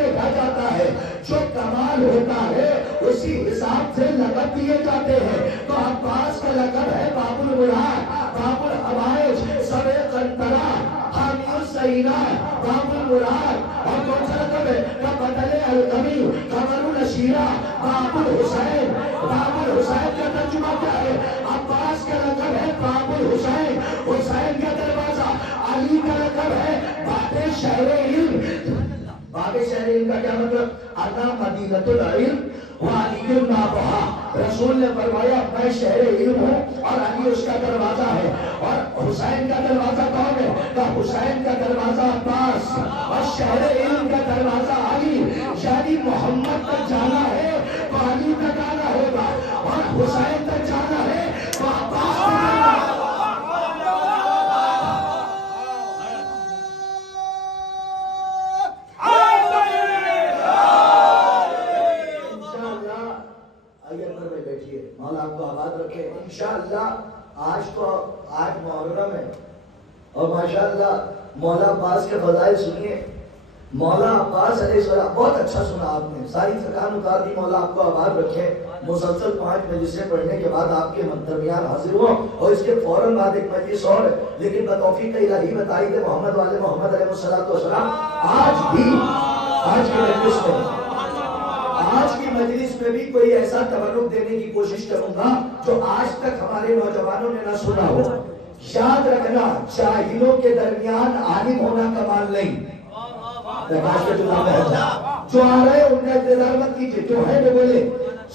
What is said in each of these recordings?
دیکھا جاتا ہے، جو کمال ہوتا ہے اسی حساب سے لقب دیے جاتے ہیں۔ تو عباس کا لقب ہے باب المراد، باب الحوائج، سر قنطرہ، حامی السینہ، باب المراد۔ اور کون سا لقب ہے؟ بدل القمی، قمر الاشیرہ، باب الحسین۔ باب الحسین کا ترجمہ کیا ہے؟ عباس کا لقب ہے باب الحسین، حسین کا دروازہ۔ علی کا لقب ہے باب شہر علم۔ باب شہر علم کا کیا مطلب؟ انا مدینۃ العلم وعلی بابھا۔ رسول نے فرمایا میں شہر علم ہوں اور علی اس کا دروازہ ہے۔ اور حسین کا دروازہ کون ہے؟ کہ حسین کا دروازہ عباس اور شہر علم کا دروازہ علی۔ یعنی محمد تک جانا ہے تو علی تک آنا ہوگا، اور حسین تک جانا ہے تو عباس تک آنا ہوگا۔ مولا آپ کو آباد رکھے انشاءاللہ۔ آج محرم ہے اور ماشاءاللہ مولا عباس کے فضائل سنیے۔ مولا عباس علیہ السلام، بہت اچھا سنا آپ نے، ساری تھکان اتار دی۔ مولا آپ کو آباد رکھے۔ مسلسل 5 مجلسیں پڑھنے کے بعد آپ کے درمیان حاضر ہوا، اور اس کے فوراً بعد ایک مجلس اور ہے، لیکن بتوفیق الہی بتائی تھے محمد والے محمد علیہ السلام آج بھی آج کی مجلس میں بھی کوئی ایسا تبرک دینے کی کوشش کروں گا جو آج تک ہمارے نوجوانوں نے نہ سنا ہو۔ یاد رکھنا، جاہلوں کے درمیان عالم ہونا کمال نہیں۔ جو آ رہے ان کا انتظار مت کیجیے، جو ہے وہ بولے۔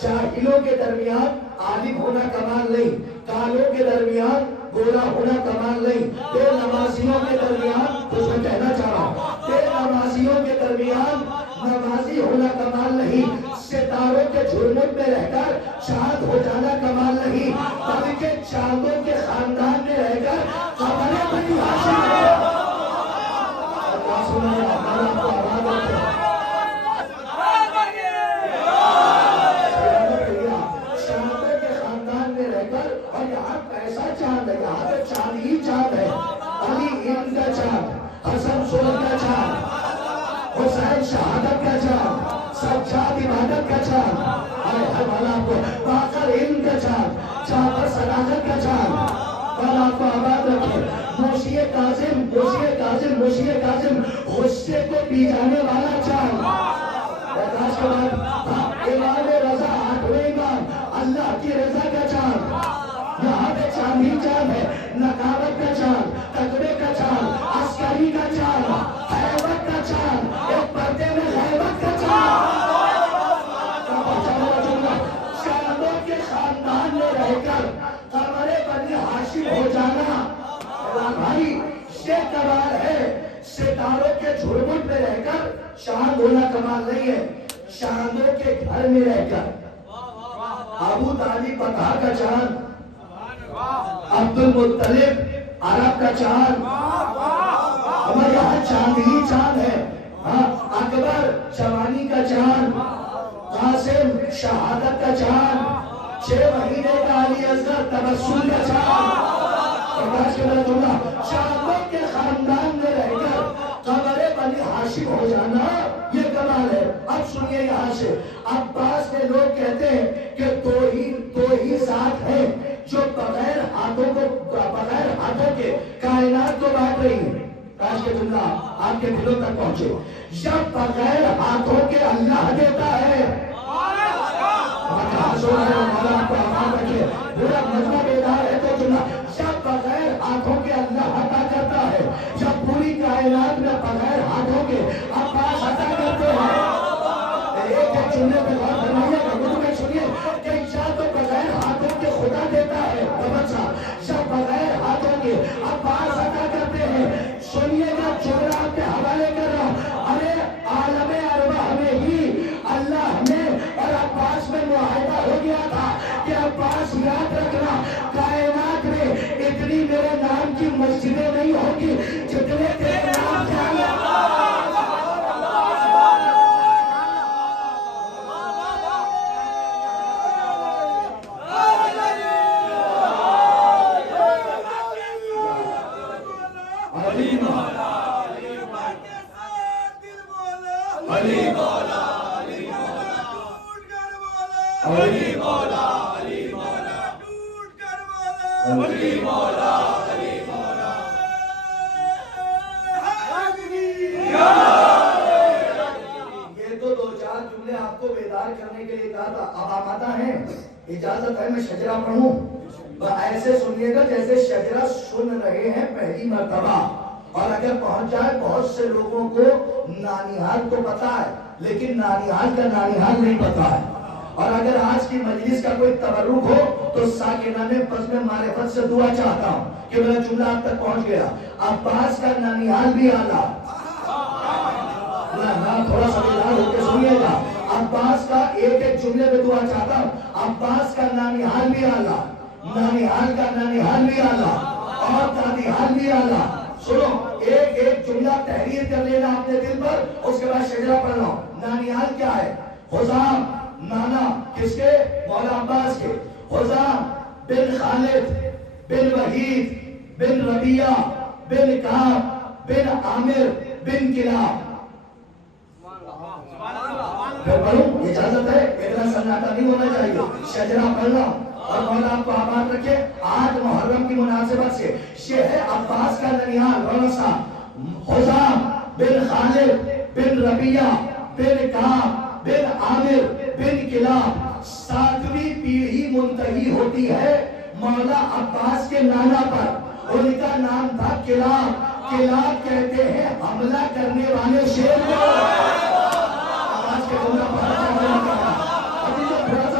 جاہلوں کے درمیان عالم ہونا کمال نہیں، کالوں کے درمیان گورا ہونا کمال نہیں، بے نمازیوں کے درمیان، کچھ میں کہنا چاہ رہا ہوں، بے نمازیوں کے درمیان نمازی ہونا کمال نہیں، ستاروں کے جھرمٹ میں رہ کر چاند ہو جانا کمال نہیں، بلکہ چاندوں کے خاندان میں رہ کر قمریں بنی حاصل ہے۔ چاندوں کے خاندان میں رہ کر، اور یہاں کیسا چاند ہے؟ یہاں تو چاند ہی چاند ہے۔ علی علم کا چاند، حسن صلح کا چاند، حسین شہادت کا چاند، سجاد عبادت کا چاند، باقر علم کا چاند، جعفر صداقت کا چاند۔ اور آپ کو آباد رکھے۔ موشی کاظم غصے کو پی جانے والا چاند۔ برداشت کے بعد امام رضا، 8ویں امام، اللہ کی رضا کا چاند۔ یہاں پہ چاند ہی چاند ہے، نقابت کا چاند، تقوی کا چاند، عسکری کا چاند، حیبت کا چاند، ایک پردے میں حیبت کا چاند۔ چاندوں کے خاندان میں رہ کر قمریں بنی حاشم ہو جانا بھائی یہ کمال ہے۔ ستاروں کے جھرمٹ میں رہ کر چاند ہونا کمال نہیں ہے، چاندوں کے گھر میں رہ کر۔ ابو طالب بطحا کا چاند، عبد المطلب عرب کا چاند، ہمارے یہاں چاند ہی چاند ہے۔ اکبر جوانی کا چاند، قاسم شہادت کا چاند، 6 مہینے کا علی اصغر تبسم کا چاند۔ چاندوں کے خاندان میں رہ کر قمریں بنی حاشم ہو جانا یہ کمال ہے۔ اب سنیے یہاں سے، عباس کے لوگ کہتے ہیں کہ تو ہی ذات ہے جو بغیر ہاتھوں کے کائنات کو بانٹ رہی ہے۔ کاش کے جملہ آپ کے دلوں تک پہنچے۔ جب بغیر ہاتھوں کے اللہ دیتا ہے، پورا مجمع بیدار ہے تو جملہ، جب بغیر ہاتھوں کے اللہ عطا کرتا ہے، جب پوری کائنات میں بغیر ہاتھوں کے عباس عطا کرتے ہیں۔ ایک جملے پہ غور فرمائیے، اردو میں سنیے کہ یا تو بغیر ہاتھوں کے خدا دیتا ہے، جب بغیر ہاتھوں کے عباس عطا کرتے ہیں۔ سنیے گا جملہ آپ کے حوالے کر رہا ہوں، ارے عالم ارواح میں ہی اللہ میں اور عباس میں معاہدہ ہو گیا تھا کہ عباس یاد رکھنا، کائنات میں اتنی میرے نام کی مسجدیں نہیں ہوگی جتنے تیرے نام کے اللہ۔ علی مولا، علی مولا، علی مولا، علی مولا، علی مولا، علی مولا، یہ تو دو چار جملے آپ کو بیدار کرنے کے لیے کہا تھا. اب آپ آتا ہیں، اجازت ہے میں شجرہ پڑھوں؟ ایسے سنیے گا جیسے شجرہ سن رہے ہیں پہلی مرتبہ. اور اگر پہنچ جائے، بہت سے لوگوں کو نانیہال تو پتا ہے لیکن نانیہال کا نانیہال نہیں پتا ہے. اور اگر آج کی مجلس کا کوئی تبرک ہو تو ساکنان بزم معرفت سے دعا چاہتا ہوں کہ میرا جملہ آپ تک پہنچ گیا. عباس کا نانیہال بھی اعلیٰ، تھوڑا سا بیدار ہو کے سنیے گا. عباس کا ایک ایک جملے میں دعا چاہتا ہوں. عباس کا نانیہال بھی اعلیٰ، نانیہال کا نانیہال بھی اعلیٰ، اور دادیہال بھی اعلیٰ. سنو، ایک ایک جملہ تحریر کر لینا اپنے دل پر، اس کے بعد شجرہ پڑھ لو. نانیہال کیا ہے؟ حزام، نانا کس کے؟ مولا عباس کے. حزام بن خالد بن وحید بن ربیہ بن کعب بن عامر بن کلاب. پھر پڑھوں؟ اجازت ہے؟ اتنا سناٹا نہیں ہونا چاہیے. شجرہ پڑھ لو اور مولا آپ کو آباد رکھے. آج محرم کی مناسبت سے یہ ہے عباس کا ننیال رونسا حزام بن خالد بن ربیہ بن کعب بن عامر بن کلاب. 7ویں پیڑھی منتہی ہوتی ہے مولا عباس کے نانا پر. ان کا نام تھا کلاب. کلاب کہتے ہیں حملہ کرنے والے شیر کو. آج کے جملہ پڑھا ابھی تو تھوڑا سا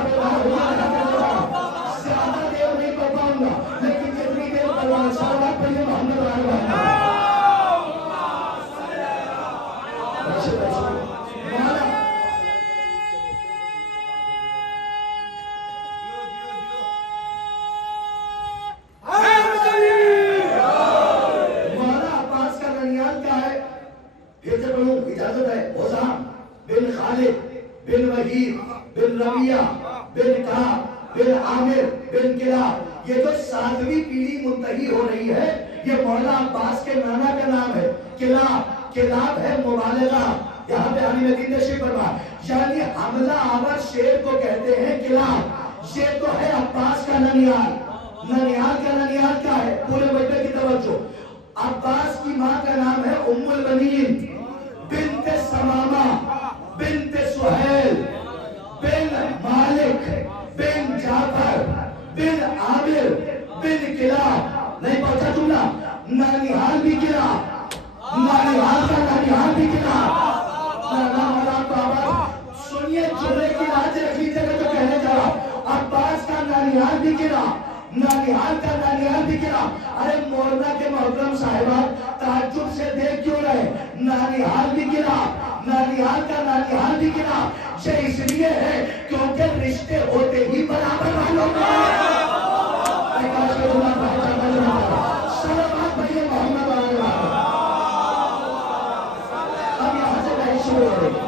زیادہ دیر نہیں پڑھ پاؤں گا لیکن جتنی دیر پڑھا سالات پڑھیے محمد آئے گا. اجازت ہے. حزام بن خالد بن وحید بن ربیہ بن کعب بن عامر بن کلاب. یہ جو 7ویں پیڑھی منتہی ہو رہی ہے یہ مولا عباس کے نانا کا نام ہے. کلاب، کلاب ہے مبالغہ. یہاں پہ علی مدین تشریف فرما، یعنی حملہ آور شیر کو کہتے ہیں کلاب. یہ تو ہے عباس کا ننیال. ننیال کا ننیال کیا ہے؟ پورے بچے کی توجہ. عباس کی ماں کا نام ہے ام البنین بنت سمامہ بنت سہیل بن مالک بن جعفر بن عامر بن کلاب. نہیں پہنچا جملہ؟ نانیہال بھی کلاب، نانیہال کا نانیہال بھی کلاب. سنیے جملے کی لاج رکھ لیجیے گا جو کہنے جا رہا ہوں. عباس کا نانیہال بھی کلاب، نانیہال کا نانیہال بھی کلاب. ارے مورنا کے محترم صاحبان تعجب سے دیکھ کیوں رہے؟ نانیہال بھی کلاب، نانیہال کا نانیہال بھی کلاب. یہ اس لیے ہے کیونکہ رشتے ہوتے ہی برابر والوں میں. سلامات بھائی محمد آئے گا. اب یہاں سے بحث شروع ہو رہی ہے.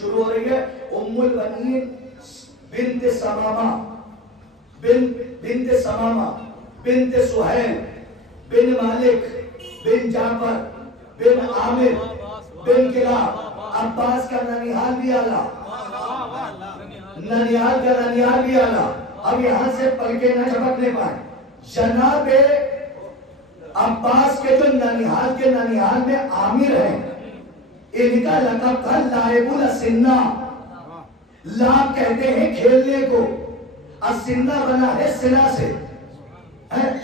شروع ہو رہی ہے. ام البنین بنت سمامہ بنت سمامہ بنت سہیل بن مالک بن جعفر بن عامر بن کلاب. عباس کا ننیہال بھی اعلیٰ، ننیہال کا ننیہال بھی اعلیٰ. اب یہاں سے پڑھ کے نہ چپکنے پائے. جناب عباس کے جو ننیہال کے ننیہال میں عامر ہیں، ان کا لقب تھا لائب السنہ. لاب کہتے ہیں کھیلنے کو، السنہ بنا ہے سنا سے.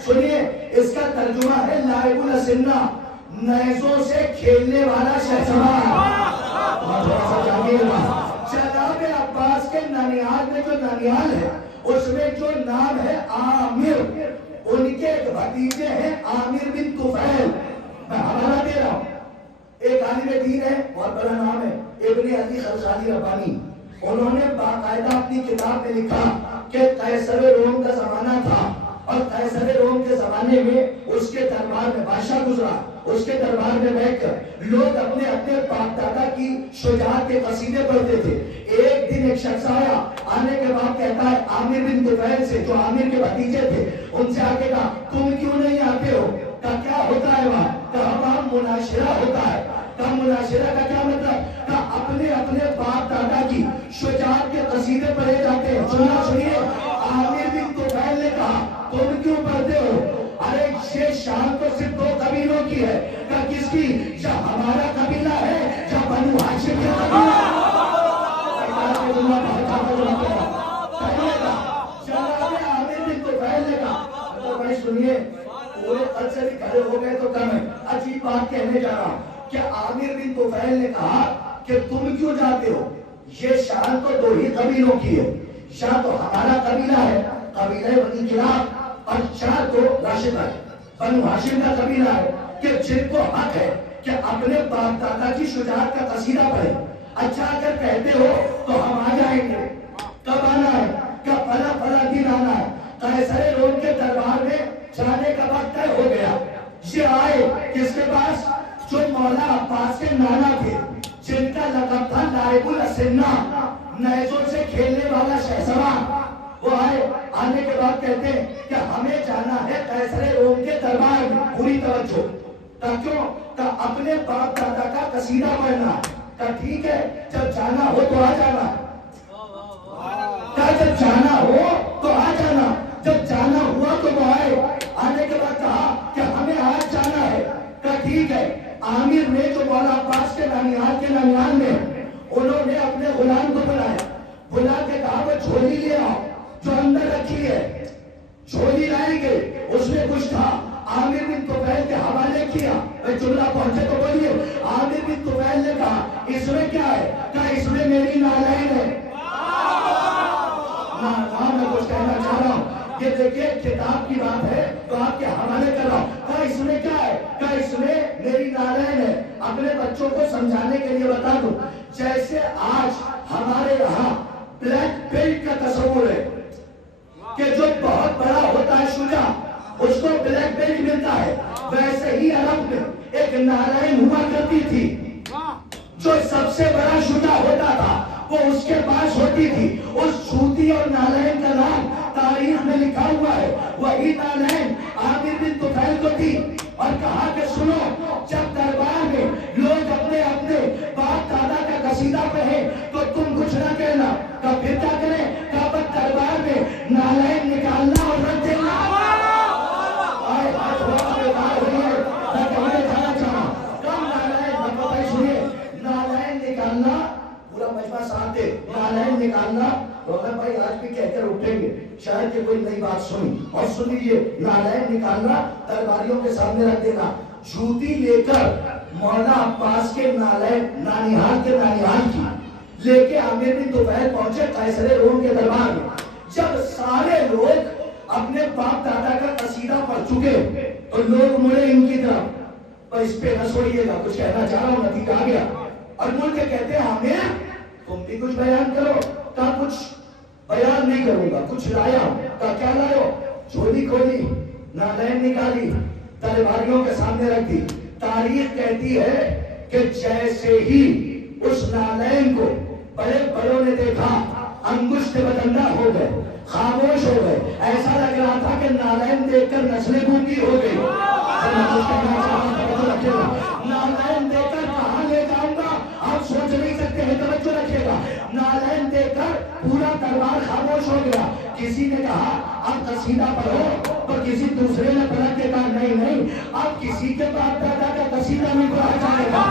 سنیے اس کا ترجمہ ہے لائب السنہ، نیزوں سے کھیلنے والا شہسوار. جناب عباس کے ننیہال میں جو ننیہال ہے اس میں جو نام ہے عامر، ان کے ایک بھتیجے ہیں عامر بن طفیل. میں حوالہ دے رہا ہوں. ایک عالم دین ہے، بہت بڑا نام ہے، ابن علی خلخالی ربانی. انہوں نے باقاعدہ اپنی کتاب میں لکھا کہ قیصر روم کا زمانہ تھا اور قیصر روم کے زمانے میں اس کے دربار میں بادشاہ گزرا. اس کے دربار میں بیٹھ کر لوگ اپنے اپنے باپ دادا کی شجاعت کے قصیدے پڑھتے تھے. ایک دن ایک شخص آیا, آنے کے بعد کہتا ہے عامر بن طفیل سے, جو عامر کے بھتیجے تھے, ان سے آگے کہا تم کیوں نہیں آتے ہو؟ کہا کیا ہوتا ہے وہاں؟ کہا وہاں مناظرہ ہوتا ہے. کہا مناظرہ کا کیا مطلب؟ کہا اپنے اپنے باپ دادا کی شجاعت کے قصیدے پڑھے جاتے ہیں. سنیے, عامر بن طفیل نے کہا تم کیوں پڑھتے ہو؟ ارے یہ شان تو صرف دو قبیلوں کی ہے. کہا کس کی؟ یا ہمارا قبیلہ ہے یا بنو ہاشم کا قبیلہ. سنیے, پورے قد سے بھی کھڑے ہو گئے تو کم ہے. عجیب بات کہنے جا رہا ہوں کہ عامر بن طفیل نے کہا کہ تم کیوں جاتے ہو؟ یہ شان تو دو ہی قبیلوں کی ہے, یا تو ہمارا قبیلہ ہے قبیلہ بنی کلاب, اور یا تو راشد ہے بنو ہاشم کا قبیلہ ہے, کہ جن کو حق ہے کہ اپنے باپ دادا کی شجاعت کا قصیدہ پڑھے. اچھا اگر کہتے ہو تو ہم آ جائیں گے. کب آنا ہے؟ کب پلا پلا دن آنا ہے. قیصر روم کے دربار میں جانے کا وقت طے ہو گیا. یہ آئے کس کے پاس؟ جو مولا عباس کے نانا تھے, جن کا لقب تھا لائب الاسنہ, نیزوں سے کھیلنے والا شہسوار. وہ آئے, آنے کے بعد کہتے ہیں کہ ہمیں جانا ہے قیصر روم کے دربار میں. پوری توجہ. کیوں؟ کہ اپنے باپ دادا کا قصیدہ پڑھنا. کہ ٹھیک ہے, جب جانا ہو تو آ جانا. جب جانا ہو تو آ جانا. جب جانا ہوا تو وہ آئے. آنے کے بعد کہا کہ ہمیں آج جانا ہے. کہا ٹھیک ہے. عامر نے جو مولا عباس کے نانیال کے نانیال میں, انہوں نے اپنے غلام کو بلایا. بلا کے کہا وہ جھولی لے آؤ جو اندر رکھی ہے. جھولی لائی گئی, اس میں کچھ تھا. عامر بن طفیل کے حوالے کیا. جملہ پہنچے تو بولیے. عامر بن طفیل نے کہا اس میں کیا ہے؟ کہا اس میں میری نالین ہے. میں کچھ کہنا چاہ رہا ہوں, یہ دیکھیے کتاب کی بات ہے تو آپ کے حوالے کر رہا ہوں. کہا اس میں کیا ہے؟ کہا اس میں میری نالین ہے. اپنے بچوں کو سمجھانے کے لیے بتا دوں, جیسے آج ہمارے یہاں بلیک بیلٹ کا تصور ہے کہ جو بہت بڑا ہوتا ہے شجاع, اس کو بلیک بیلٹ ملتا ہے, ویسے ہی عرب میں ایک نالین ہوا کرتی تھی. جو سب سے بڑا شجاع ہوتا تھا وہ اس کے پاس ہوتی تھی. اس جوتی اور نالین کا نام تاریخ میں لکھا ہوا ہے. وہی نالین عامر بن طفیل کو تھی. اور کہا کہ سنو, جب دربار میں لوگ اپنے اپنے باپ دادا کا قصیدہ پڑھے تو تم کچھ نہ کہنا. کہ پھر کیا کریں؟ کہ بس دربار میں نالین نکالنا اور رکھ دینا. نالین نکالنا. روحن بھائی آج بھی کہہ کر اٹھیں گے, شاید کہ کوئی نئی بات سنی. اور سن لیجیے, نالین نکالنا, درباریوں کے سامنے رکھ دینا. جوتی لے کر مولا عباس کے نالین نانیال کے نانیال کی لے کے عامر بن طفیل پہنچے قیصر روم کے دربار میں. جب سارے لوگ اپنے باپ دادا کا قصیدہ پڑھ چکے تو لوگ مڑے ان کی طرف. پر اس پہ نہ چھوڑیے گا, کچھ کہنا چاہ رہا ہوں, نتیجہ آ گیا. اور مڑ کے کہتے ہیں عامر تم بھی کچھ بیان کرو. کہا کچھ بیان نہیں کروں گا, کچھ لایا. کہا کیا لائے؟ جھولی کھولی, نالین نکالی, درباریوں کے سامنے رکھ دی. تاریخ کہتی ہے کہ جیسے ہی اس نالین کو بڑے بڑوں نے دیکھا, انگشت بدندہ ہو گئے, خاموش ہو گئے. ایسا لگ رہا تھا کہ نالین دیکھ کر نسلیں گونگی ہو گئی. نالین دیکھ کر کہاں لے جاؤں گا آپ سوچ نہیں سکتے ہیں, توجہ رکھیے گا. نالین دیکھ کر پورا دربار خاموش ہو گیا. کسی نے کہا اب قصیدہ پڑھو, تو کسی دوسرے نے پڑھا کے کہا نہیں نہیں, اب کسی کے باپ دادا کا قصیدہ نہیں پڑھا جائے گا.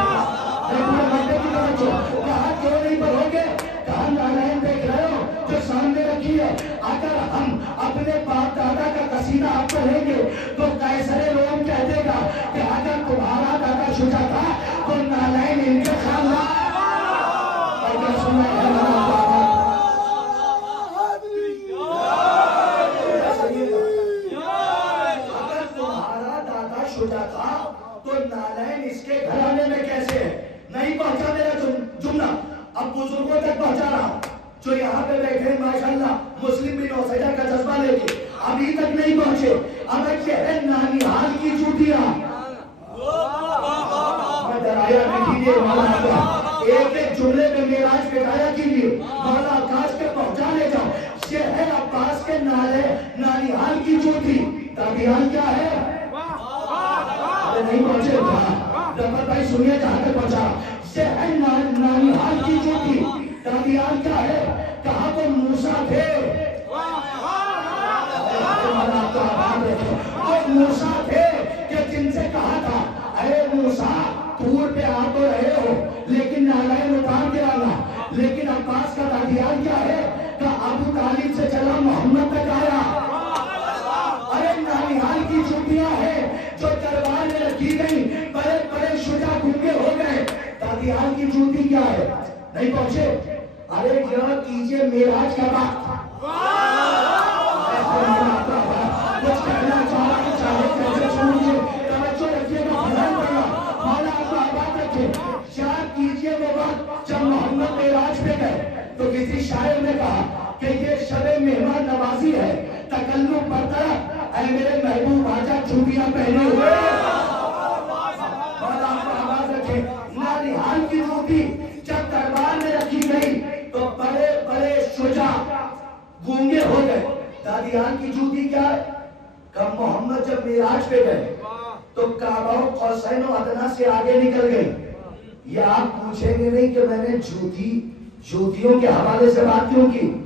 کہا کیوں نہیں پڑھو گے؟ کہا نالین دیکھ رہے ہو جو سامنے رکھی ہے, اگر ہم اپنے باپ دادا کا قصیدہ آپ پڑھیں گے تو قیصر روم کہہ دے گا کہ اگر تمہارا دادا شجاع تھا تو نالین ان کے خاندان. اگر تمہارا دادا شجاع تھا تو نالین اس کے گھرانے میں کیسے ہے؟ نہیں پہنچا میرا جملہ, اب بزرگوں تک پہنچا رہا جو یہاں پہ بیٹھے ہیں ماشاءاللہ مسلم بن عثیدہ کا جذبہ لے کے, ابھی تک نہیں پہنچے. اب یہ ہے نانیال کی چوٹیاں. کیجیے مولا کو، ایک ایک جملے میں معراج پہ گایا کیجیے، مولا آکاش کے پہنچا لے جاؤ۔ یہ ہے عباس کے نالے نانیہال کی چوٹی۔ دادیال کیا ہے؟ نہیں پہنچے ظفر بھائی سنیے جہاں تک پہنچا۔ یہ ہے نانیہال کی چوٹی۔ دادیال کیا ہے؟ کہاں تو موسیٰ تھے، موسیٰ تھے کہ جن سے کہا تھا اے موسیٰ طور پہ آ تو رہے ہو لیکن نالائن اتار کے آنا۔ لیکن عباس کا دادیال کیا ہے کہ ابو طالب سے چلا محمد تک آیا۔ ارے نانیہال کی چوٹیاں ہیں جو دربار میں رکھی گئی، بڑے بڑے شجاع گنگے ہو گئے۔ دادیال کی چوٹی کیا ہے؟ نہیں پہنچے؟ ارے یہ کیجئے معراج کا وقت۔ کچھ کہنا چاہے کیسے چھوڑیے، توجہ رکھیے گا، بھلان پڑا مولا آپ کو آباد رکھے۔ یاد کیجئے وہ وقت جب محمد معراج پہ گئے تو کسی شاعر نے کہا کہ یہ شب مہمان نوازی ہے، تکلف برطرف، اے میرے محبوب آجا چوٹیاں پہنے ہوئے۔ مولا آپ کو آباد رکھے۔ نانیہال کی چوٹی جب دربار میں رکھی گئی تو بڑے بڑے شجاع گونگے ہو گئے۔ دادیال کی چوٹی کیا ہے؟ کہ محمد جب معراج پہ گئے تو کعبہ قوسین و ادنیٰ سے آگے نکل گئی۔ یہ آپ پوچھیں گے نہیں کہ میں نے جوتیوں کے حوالے سے بات کیوں کی؟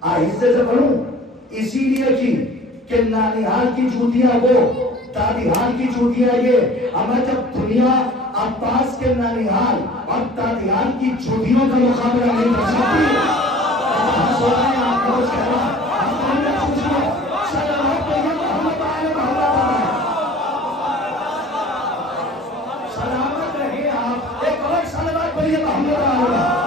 آہستہ سے پڑھوں، اسی لیے کی کہ نانیہال کی جوتیاں وہ، دادیال کی جوتیاں یہ۔ اما جب دنیا عباس کے نانیہال اور دادیال کی جوتیوں کا مقابلہ نہیں کر سکتی، سلامت رہے آپ، ایک اور سلامت پڑھیے محمد آلہ۔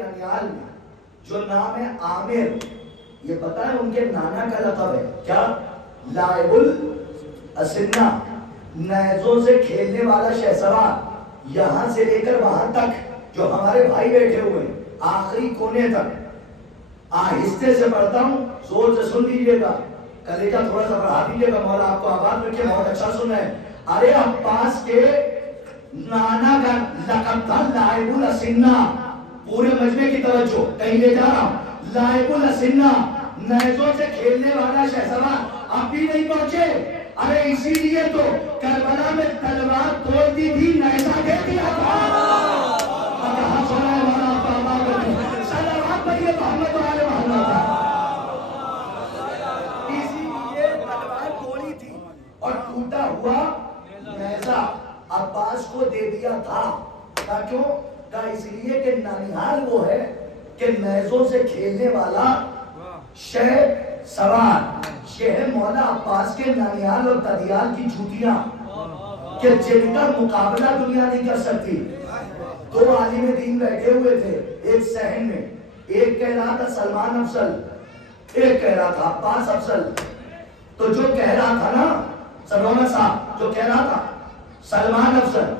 نانیہال میں جو نام ہے عامر، یہ پتا ہے ان کے نانا کا لقب ہے کیا؟ لائب الاسنہ، نیزوں سے کھیلنے والا شہسوار۔ یہاں سے لے کر وہاں تک جو ہمارے بھائی بیٹھے ہوئے آخری کونے تک، آہستہ سے پڑھتا ہوں، زور سے سن لیجیے گا، کلیجہ تھوڑا سا بڑھا دیجیے گا، مولا آپ کو آباد رکھے، بہت اچھا سنا ہے۔ ارے عباس کے نانا کا لقب تھا لائب الاسنہ۔ پورے مجمع کی توجہ، کہیں لے جا رہا ہوں، لائب الاسنہ، نیزوں سے کھیلنے والا شہسوار۔ آپ بھی نہیں پہنچے؟ ارے اسی لیے تو کربلا میں تلوار توڑتی تھی، نیزہ دے دیا تھا۔ کہاں سنا ہے مولا آپ کو آباد رکھے، صلوات پڑھیے محمد والے محمد۔ اسی لیے تلوار توڑی تھی اور ٹوٹا ہوا نیزہ عباس کو دے دیا تھا۔ کیوں؟ اس لیے کہ نانیہال وہ ہے کہ نیزوں سے کھیلنے والا شہسوار۔ یہ ہے مولا عباس کے نانیہال اور دادیال کی جوتیاں کہ جن کا مقابلہ دنیا نہیں کر سکتی۔ دو عالم دین بیٹھے ہوئے تھے ایک صحن میں، ایک کہہ رہا تھا سلمان افضل، ایک کہہ رہا تھا عباس افضل۔ تو جو کہہ رہا تھا نا سلمان صاحب، جو کہہ رہا تھا سلمان افضل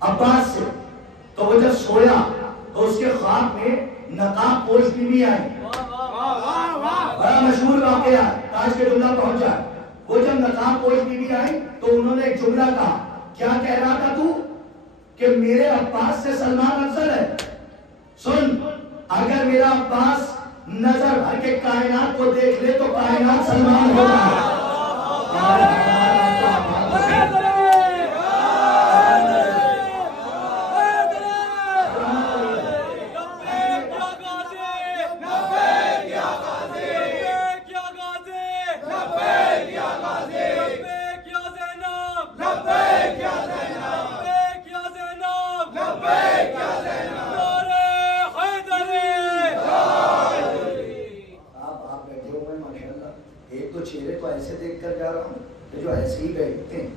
عباس سے، تو وہ جب سویا تو اس کے خواب میں نقاب پوش بیوی آئی۔ بڑا مشہور واقعہ، تاج کے جملہ پہنچا۔ وہ جب نقاب پوش بیوی آئی تو انہوں نے ایک جملہ کہا، کیا کہہ رہا تھا تو؟ کہ میرے عباس سے سلمان افضل ہے۔ سن، اگر میرا عباس نظر بھر کے کائنات کو دیکھ لے تو کائنات سلمان ہوگا۔ جو ایسے ہی بیٹھتے ہیں،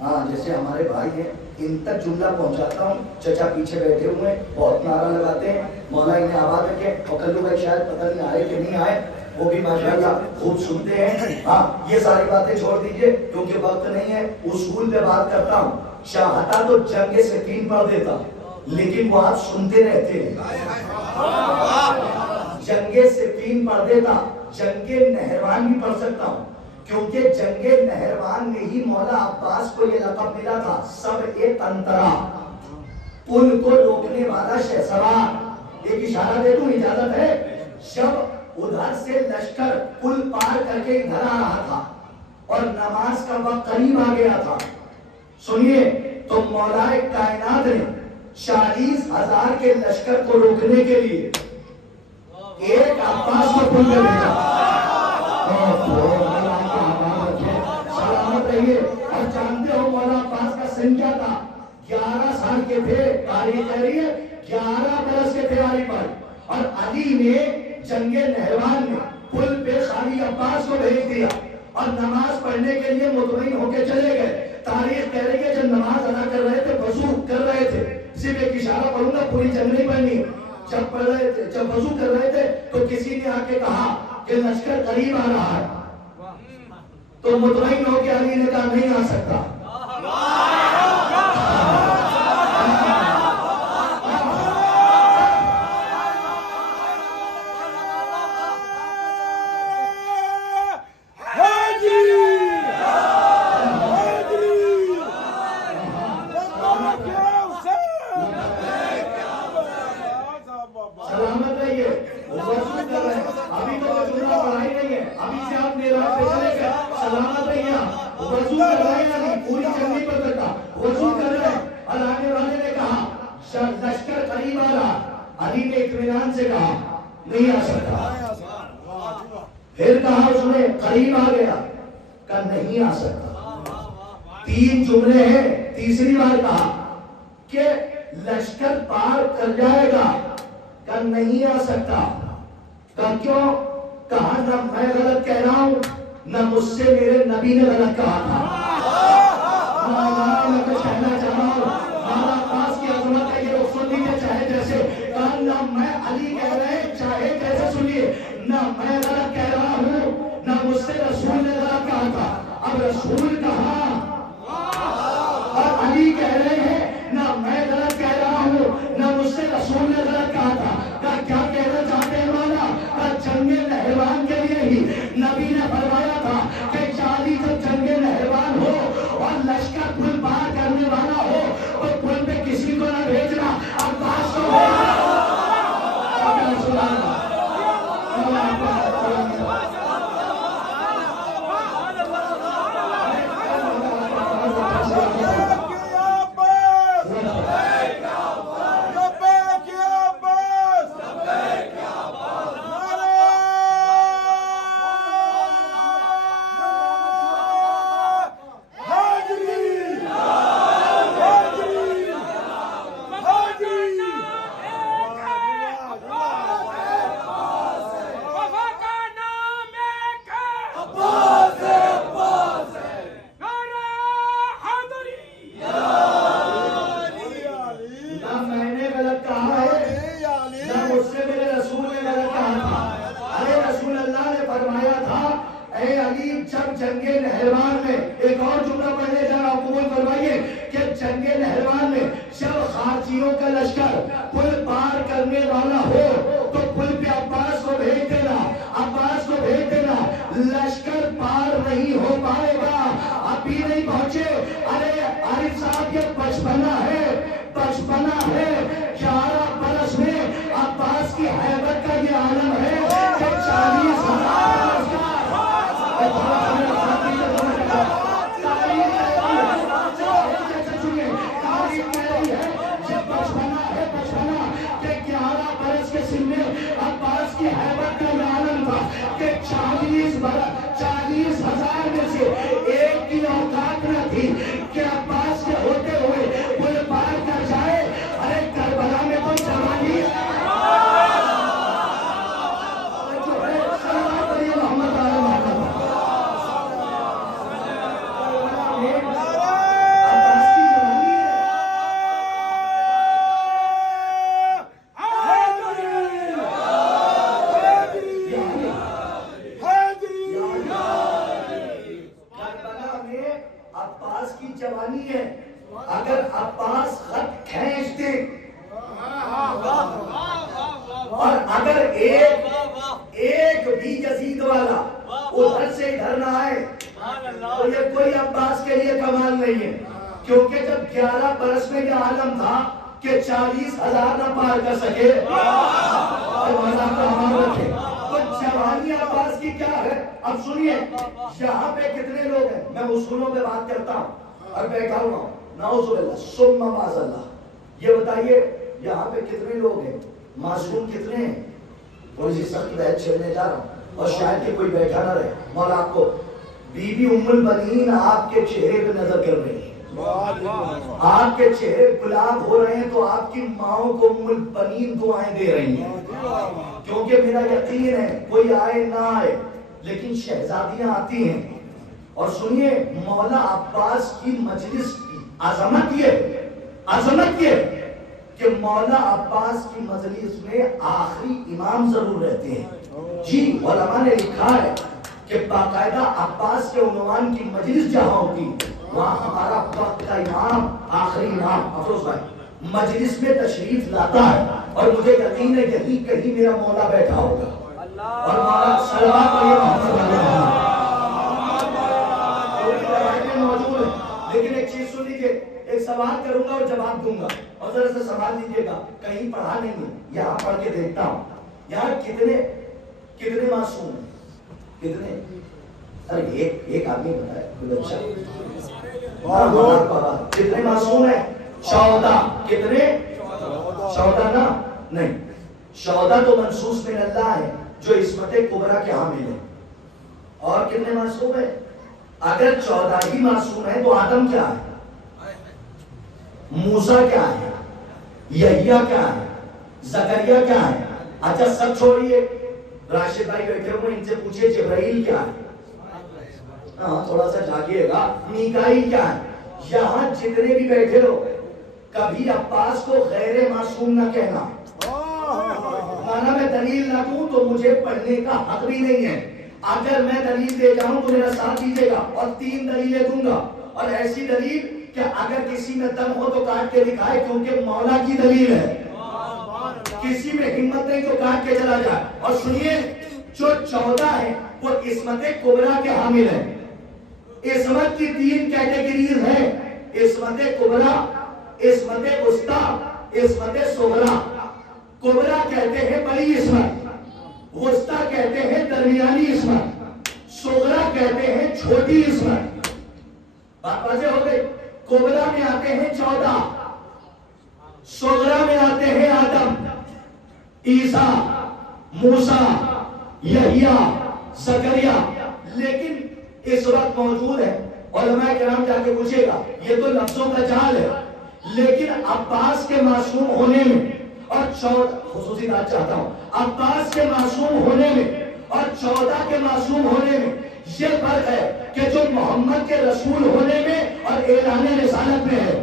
ہاں جیسے ہمارے بھائی ہیں، ان تک جملہ پہنچاتا ہوں، چچا پیچھے بیٹھے ہوئے ہیں، بہت نعرہ لگاتے ہیں، مولا انہیں آباد رکھے۔ اور کلو بھائی شاید پتہ نہیں آئے کہ نہیں آئے، وہ بھی ماشاءاللہ خوب سنتے ہیں. ہاں یہ ساری باتیں چھوڑ دیجئے کیونکہ وقت نہیں ہے. اصول پہ بات کرتا ہوں. چاہتا تو جنگ صفین پڑھ دیتا لیکن وہ آپ سنتے رہتے ہیں. جنگ صفین پڑھ دیتا, جنگ نہروان بھی پڑھ سکتا ہوں کیونکہ جنگ نہروان میں ہی مولا عباس کو یہ لقب ملا تھا سب قنطرہ, پل کو روکنے والا شہسوار. ایک اشارہ دے دوں اجازت ہے؟ جب ادھر سے لشکر پل پار کر کے ادھر آ رہا تھا اور نماز کا وقت قریب آ گیا تھا, سنیے, تو مولا کائنات نے 40,000 کے لشکر کو روکنے کے لیے ایک عباس کو پل پہ بھیجا. سلامت رہیے. اور جانتے ہو مولا عباس کا سن کیا تھا؟ 11 سال کے تھے. تاریخ کہہ رہی ہے 11 برس کے تھے علی پر. اور علی نے جنگ نہروان میں پل پہ خالی عباس کو بھیج دیا اور نماز پڑھنے کے لیے مطمئن ہو کے چلے گئے. تاریخ کہہ رہی ہے جب نماز ادا کر رہے تھے وضو کر رہے تھے, صرف ایک اشارہ پڑھوں گا, پوری جنگ نہیں پڑھنی. جب پڑھ رہے تھے, جب وضو کر رہے تھے تو کسی نے آ کے کہا کہ لشکر قریب آ رہا ہے, تو مطمئن ہو کے علی نے کہا نہیں آ سکتا. سلامت رہیے. وضو کر رہے ہیں, ابھی تو جملہ پڑھائی نہیں ہے, ابھی سے آپ میرے راہ پہ چلے گئے. سلامت رہیے. وضو کر رہے ہیں, ابھی پوری جنگ نہیں پڑھ سکتا, وضو کر رہے ہیں. اور آنے والے نے کہا لشکر قریب آ رہا. علی نے اطمینان سے کہا نہیں آ سکتا. پھر کہا اس نے قریب آ گیا, کہا نہیں آ سکتا. 3 جملے ہیں. تیسری بار کہا کہ لشکر پار کر جائے گا, کہا نہیں آ سکتا. کہا کیوں؟ کہا نہ میں غلط کہہ رہا ہوں نہ مجھ سے میرے نبی نے غلط کہا تھا. میں کچھ کہنا چاہ رہا ہوں, مولا عباس کی عظمت کا یہ رخ سن لیجیے چاہے جیسے. کہا نہ میں علی کہہ رہے ہیں چاہے جیسے, سنیے, نہ میں غلط کہہ رہا ہوں نہ مجھ سے رسول نے غلط کہا تھا. اب رسول کہا اور علی کہہ رہے ہیں نہ میں غلط کہہ رہا ہوں نہ مجھ سے رسول نے غلط کہا تھا. کیا کہنا چاہتے ہیں مولا؟ جنگ نہروان کے لیے ہی نبی نے فرمایا تھا کہ 40 جب جنگ نہروان ہو اور لشکر پل پار کرنے والا ہو تو پل پہ کسی کو نہ بھیجنا, عباس کو جنگ نہروان میں. ایک اور جملہ پڑھنے جا رہا ہوں, قبول فرمائیے کہ جنگ نہروان میں جب خارجیوں کا لشکر پل پار کرنے والا ہو تو پل پہ عباس کو بھیج دینا, عباس کو بھیج دینا. لشکر پار نہیں ہو پائے گا, ابھی نہیں پہنچے. ارے عارف صاحب یہ 55 ہے, 55 ہے. 11 برس میں عباس کی حیبت کا یہ عالم ہے کہ 40,000 عباس کی حیبت کا یہ عالم تھا کہ 40,000 میں سے ایک کی اوقات نہ تھی کہ عباس کے ہوتے ہوئے پل پار کر جائے. ارے کربلا میں کوئی جوانی ہے، اگر عباس خط کھینچ دے اور اگر ایک بھی یزید والا ادھر سے ادھر نہ آئے تو یہ کوئی عباس کے لیے کمال نہیں ہے، کیونکہ جب 11 برس میں یہ عالم تھا کہ 40,000 نہ پار کر سکے تو جوانی عباس کی کیا ہے؟ اب سنیے یہاں پہ کتنے لوگ ہیں، میں اصولوں پہ بات کرتا ہوں اور بیٹھا ہوا ہوں، نعوذ باللہ ثم معاذ اللہ، یہ بتائیے یہاں پہ کتنے لوگ ہیں، معصوم کتنے ہیں؟ تھوڑی سی سخت بحث چھیڑنے جا رہا ہوں اور شاید کہ کوئی بیٹھا نہ رہے، مولا آپ کو بی بی ام البنین آپ کے چہرے پہ نظر کر رہی ہے، آپ کے چہرے گلاب ہو رہے ہیں تو آپ کی ماؤں کو ام البنین دعائیں دے رہی ہیں، کیونکہ میرا یقین ہے کوئی آئے نہ آئے لیکن شہزادیاں آتی ہیں۔ اور سنیے مولا عباس کی مجلس کی عظمت یہ کہ مولا عباس کی مجلس میں آخری امام ضرور رہتے ہیں۔ جی علماء نے لکھا ہے کہ باقاعدہ عباس کے عنوان کی مجلس جہاں ہوتی وہاں ہمارا وقت کا امام آخری امام افروز بھائی مجلس میں تشریف لاتا ہے، اور مجھے یقین ہے یہیں کہیں میرا مولا بیٹھا ہوگا اور مولا صلوات پڑھیے محمد موجود ہے۔ لیکن ایک چیز سن لیجیے، ایک سوال کروں گا اور جواب دوں گا، اور ذرا سے سوال لیجیے گا، کہیں پڑھا نہیں ہے، یہاں پڑھ کے دیکھتا ہوں یہاں کتنے معصوم ہیں، کتنے؟ ارے ایک آدمی بتائے کوئی بچہ، کتنے معصوم ہیں؟ 14۔ کتنے؟ 14 نا؟ نہیں، 14 تو منصوص من اللہ ہے جو عصمت کبریٰ کے حامل ہے۔ اور کتنے معصوم ہیں؟ اگر 14 ہی معصوم ہیں تو آدم کیا ہے، موسیٰ کیا ہے، یحییٰ کیا ہے، زکریا کیا ہے؟ اچھا سب چھوڑیے، راشد بھائی بیٹھے ہوئے ان سے پوچھئے جبرائیل کیا ہے؟ ہاں تھوڑا سا جاگیے گا، میکائیل کیا ہے؟ یہاں جتنے بھی بیٹھے ہو کبھی عباس کو غیر معصوم نہ کہنا، مانا میں دلیل نہ دوں تو مجھے پڑھنے کا حق بھی نہیں ہے، اگر میں دلیل دے جاؤں تو میرا ساتھ دیجیے گا، اور 3 دلیلیں دوں گا، اور ایسی دلیل کہ اگر کسی میں دم ہو تو کاٹ کے دکھائے، کیونکہ مولا کی دلیل ہے، کسی میں ہمت نہیں تو کاٹ کے چلا جائے۔ اور سنیے جو 14 ہے وہ عصمت کبریٰ کے حامل ہے۔ عصمت کی 3 کیٹیگریز ہیں، عصمت کبریٰ، عصمت وسطیٰ، عصمت صغریٰ۔ کبریٰ کہتے ہیں بڑی عصمت، وسطیٰ کہتے ہیں درمیانی عصمت، صغریٰ کہتے ہیں چھوٹی عصمت۔ بات واضح ہو گئی؟ کبریٰ میں آتے ہیں 14، صغریٰ میں آتے ہیں آدم، عیسیٰ، موسیٰ، یحییٰ، زکریا۔ لیکن اس وقت موجود ہے، علماء کرام جا کے پوچھے گا، یہ تو لفظوں کا جال ہے، لیکن عباس کے معصوم ہونے میں اور 14 خصوصی بات چاہتا ہوں، عباس کے معصوم ہونے میں اور 14 کے معصوم ہونے میں یہ فرق ہے کہ جو محمد کے رسول ہونے میں اور اعلان رسالت میں ہے۔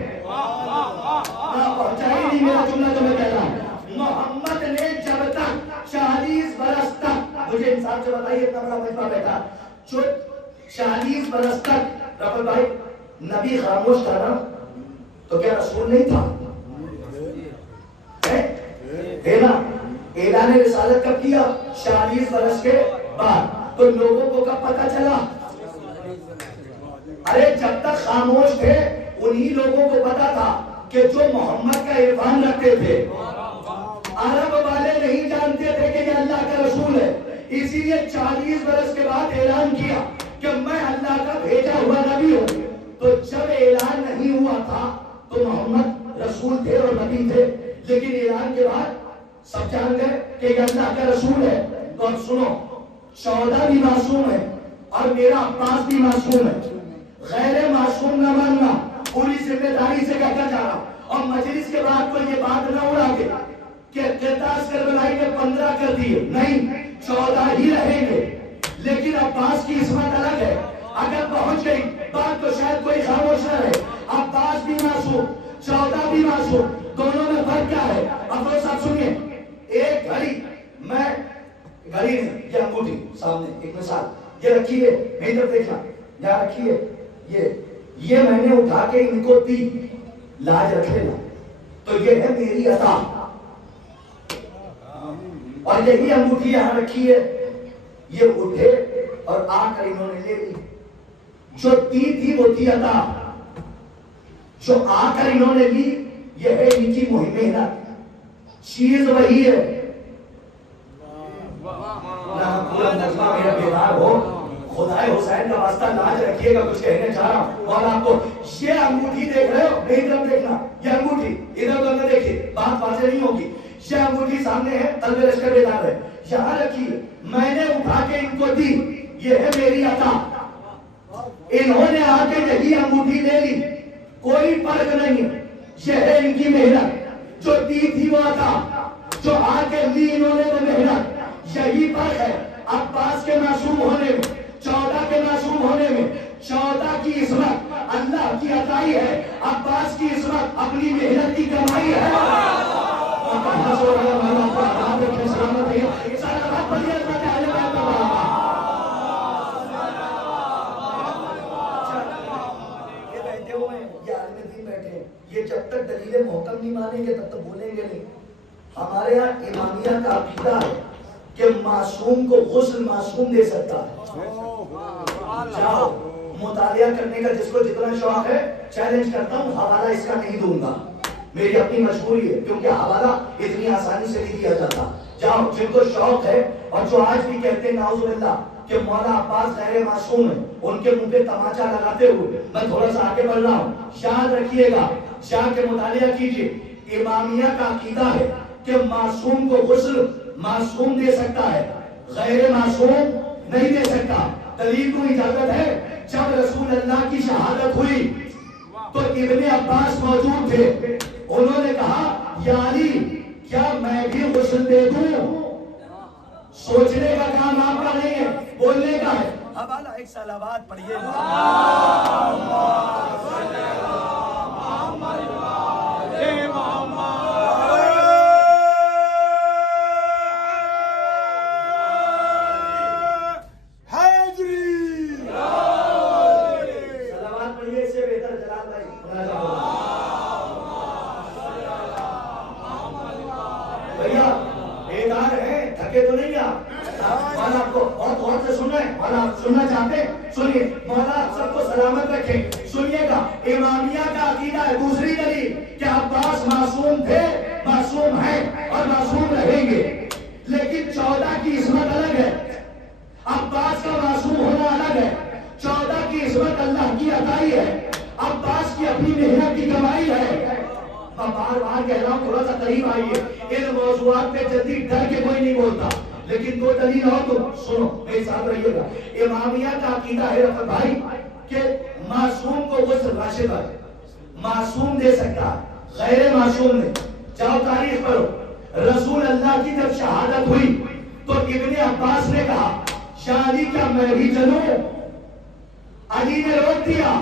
پہنچا ہی نہیں میرا جملہ جو میں کہہ رہا ہوں۔ محمد نے جب تک 40 برس تک، مجھے انسان سے بتائیے اتنا بڑا مجمع بیٹھا، جو 40 برس تک رفل بھائی نبی خاموش تھا نا، تو کیا رسول نہیں تھا؟ ہے نا؟ اعلان رسالت کب کیا؟ 40 برس کے بعد۔ تو لوگوں کو کب پتا چلا؟ ارے جب تک خاموش تھے انہی لوگوں کو پتا تھا کہ جو محمد کا عرفان رکھتے تھے، عرب والے نہیں جانتے تھے کہ یہ اللہ کا رسول ہے، اسی لیے 40 برس کے بعد اعلان کیا کہ میں اللہ کا بھیجا ہوا نبی ہوں۔ تو جب اعلان نہیں ہوا تھا تو محمد رسول تھے اور نبی تھے، لیکن اعلان کے بعد سب جان گئے کہ یہ اللہ کا رسول ہے۔ تو اب سنو، 14 بھی معصوم ہے اور میرا عباس بھی معصوم ہے، غیر معصوم نہ ماننا، پوری ذمہ داری سے کہتا جا رہا، اور مجلس کے بعد کوئی یہ بات نہ اڑا کے کہ قرطاس کربلائی نے 15 کر دیے، نہیں 14 ہی رہیں گے، لیکن عباس کی عصمت الگ ہے۔ اگر پہنچ گئی بات تو شاید کوئی خاموش نہ رہے، عباس بھی معصوم، 14 بھی معصوم، دونوں میں فرق کیا ہے؟ افروز صاحب سنیے، ایک گھڑی، میں گھڑی نہیں، یہ انگوٹھی سامنے ایک مثال، یہ رکھیے، میری طرف دیکھنا، یہاں رکھیے، یہ میں نے اٹھا کے ان کو دی، لاج رکھ لینا، تو یہ ہے میری عطا۔ اور یہی انگوٹھی یہاں رکھی ہے، یہ اٹھے اور آ کر انہوں نے لے لی، جو دی تھی وہ تھی عطا، جو آ کر انہوں نے لی یہ ہے ان کی محنت، چیز وہی ہے۔ پورا نظمہ میرا بیدار ہو، خدائے حسین کا واسطہ لاج رکھیے گا، کچھ کہنے چاہ رہا ہوں۔ اور آپ کو یہ انگوٹھی دیکھ رہے ہو، میری طرف دیکھنا، یہ انگوٹھی ادھر ادھر نہ دیکھیے، بات واضح نہیں ہوگی۔ یہ انگوٹھی سامنے ہے، قلب لشکر بیدار ہے، یہاں رکھیے، میں نے اٹھا کے ان کو دی، یہ ہے میری عطا۔ انہوں نے آ کے یہی انگوٹھی لے لی، کوئی فرق نہیں، یہ ہے ان کی محنت، جو دی تھی وہ عطا، جو آ کے لی انہوں نے وہ محنت۔ یہی فرق ہے عباس کے معصوم ہونے میں، 14 کے معصوم ہونے میں۔ 14 کی عصمت اللہ کی عطائی ہے، عباس کی عصمت اپنی محنت کی کمائی ہے۔ یہ جب تک دلیل محکم نہیں مانیں گے تب تک بولیں گے نہیں۔ ہمارے یہاں امامیہ کا عقیدہ ہے کہ معصوم کو غسل معصوم دے سکتا ہے۔ جاؤ مطالعہ کرنے کا جس کو جتنا شوق ہے، چیلنج کرتا ہوں، حوالہ اس کا نہیں دوں گا، میری اپنی مجبوری ہے، کیونکہ حوالہ اتنی آسانی سے نہیں دیا جاتا۔ جاؤ جن کو شوق ہے اور جو آج بھی کہتے ہیں نعوذ باللہ کہ مولا عباس غیر معصوم ہے، ان کے منہ پہ تماچا لگاتے ہوئے میں تھوڑا سا آگے بڑھ رہا ہوں، یاد رکھیے گا، جا کے مطالعہ کیجیے۔ امامیہ کا عقیدہ ہے کہ معصوم کو غسل معصوم دے سکتا ہے، غیر معصوم نہیں دے سکتا۔ دلیل کو اجازت ہے، جب رسول اللہ کی شہادت ہوئی تو ابن عباس موجود تھے، انہوں نے کہا یا علی کیا میں بھی غسل دے دوں؟ سوچنے کا کام آپ کا نہیں ہے، بولنے کا ہے۔ حوالہ ایک صلوات پڑھیے۔ سننا چاہتے ہیں سنیے، مولا آپ سب کو سلامت رکھے۔ سنیے گا، امامیہ کا عقیدہ ہے، دوسری دلیل کہ عباس معصوم تھے، معصوم ہیں اور معصوم رہیں گے، لیکن 14 کی عصمت الگ ہے، عباس کا معصوم ہونا الگ ہے۔ 14 کی عصمت اللہ کی عطائی ہے، عباس کی اپنی محنت کی کمائی ہے۔ میں بار بار کہہ رہا ہوں، تھوڑا سا قریب آئیے، ان موضوعات پہ جلدی ڈر کے کوئی نہیں بولتا، لیکن دو دلیل ہو تو سنو، میرے ساتھ رہیے گا۔ امامیہ کا عقیدہ ہے رفت بھائی کہ معصوم کو غسل راشد ہے، معصوم دے سکتا ہے، غیر معصوم نے۔ جاؤ تاریخ پڑھو، رسول اللہ کی جب شہادت ہوئی تو ابن عباس نے کہا یا علی کیا میں بھی چلوں؟ علی نے روک دیا،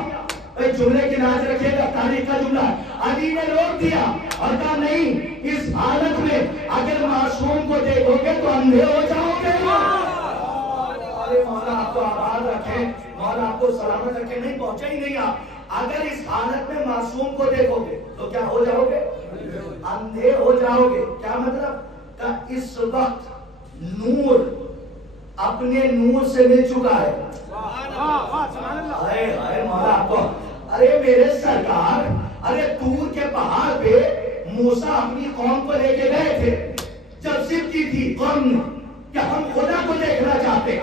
جملے کی لاج رکھیے گا، تاریخ کا جملہ، علی نے روک دیا اور کہا نہیں، اس حالت میں اگر معصوم کو دیکھو گے تو اندھے ہو جاؤ گے۔ ارے مولا آپ کو آباد رکھے، مولا آپ کو سلامت رکھے، نہیں پہنچا ہی نہیں آپ۔ اگر اس حالت میں معصوم کو دیکھو گے تو کیا ہو جاؤ گے؟ اندھے ہو جاؤ گے۔ کیا مطلب؟ کہ اس وقت نور اپنے نور سے مل چکا ہے۔ مولا آپ کو، ارے میرے سرکار، ارے دور کے پہاڑ پہ موسیٰ اپنی قوم کو لے کے گئے تھے، جب ضد کی تھی قوم نے کہ ہم خدا کو دیکھنا چاہتے،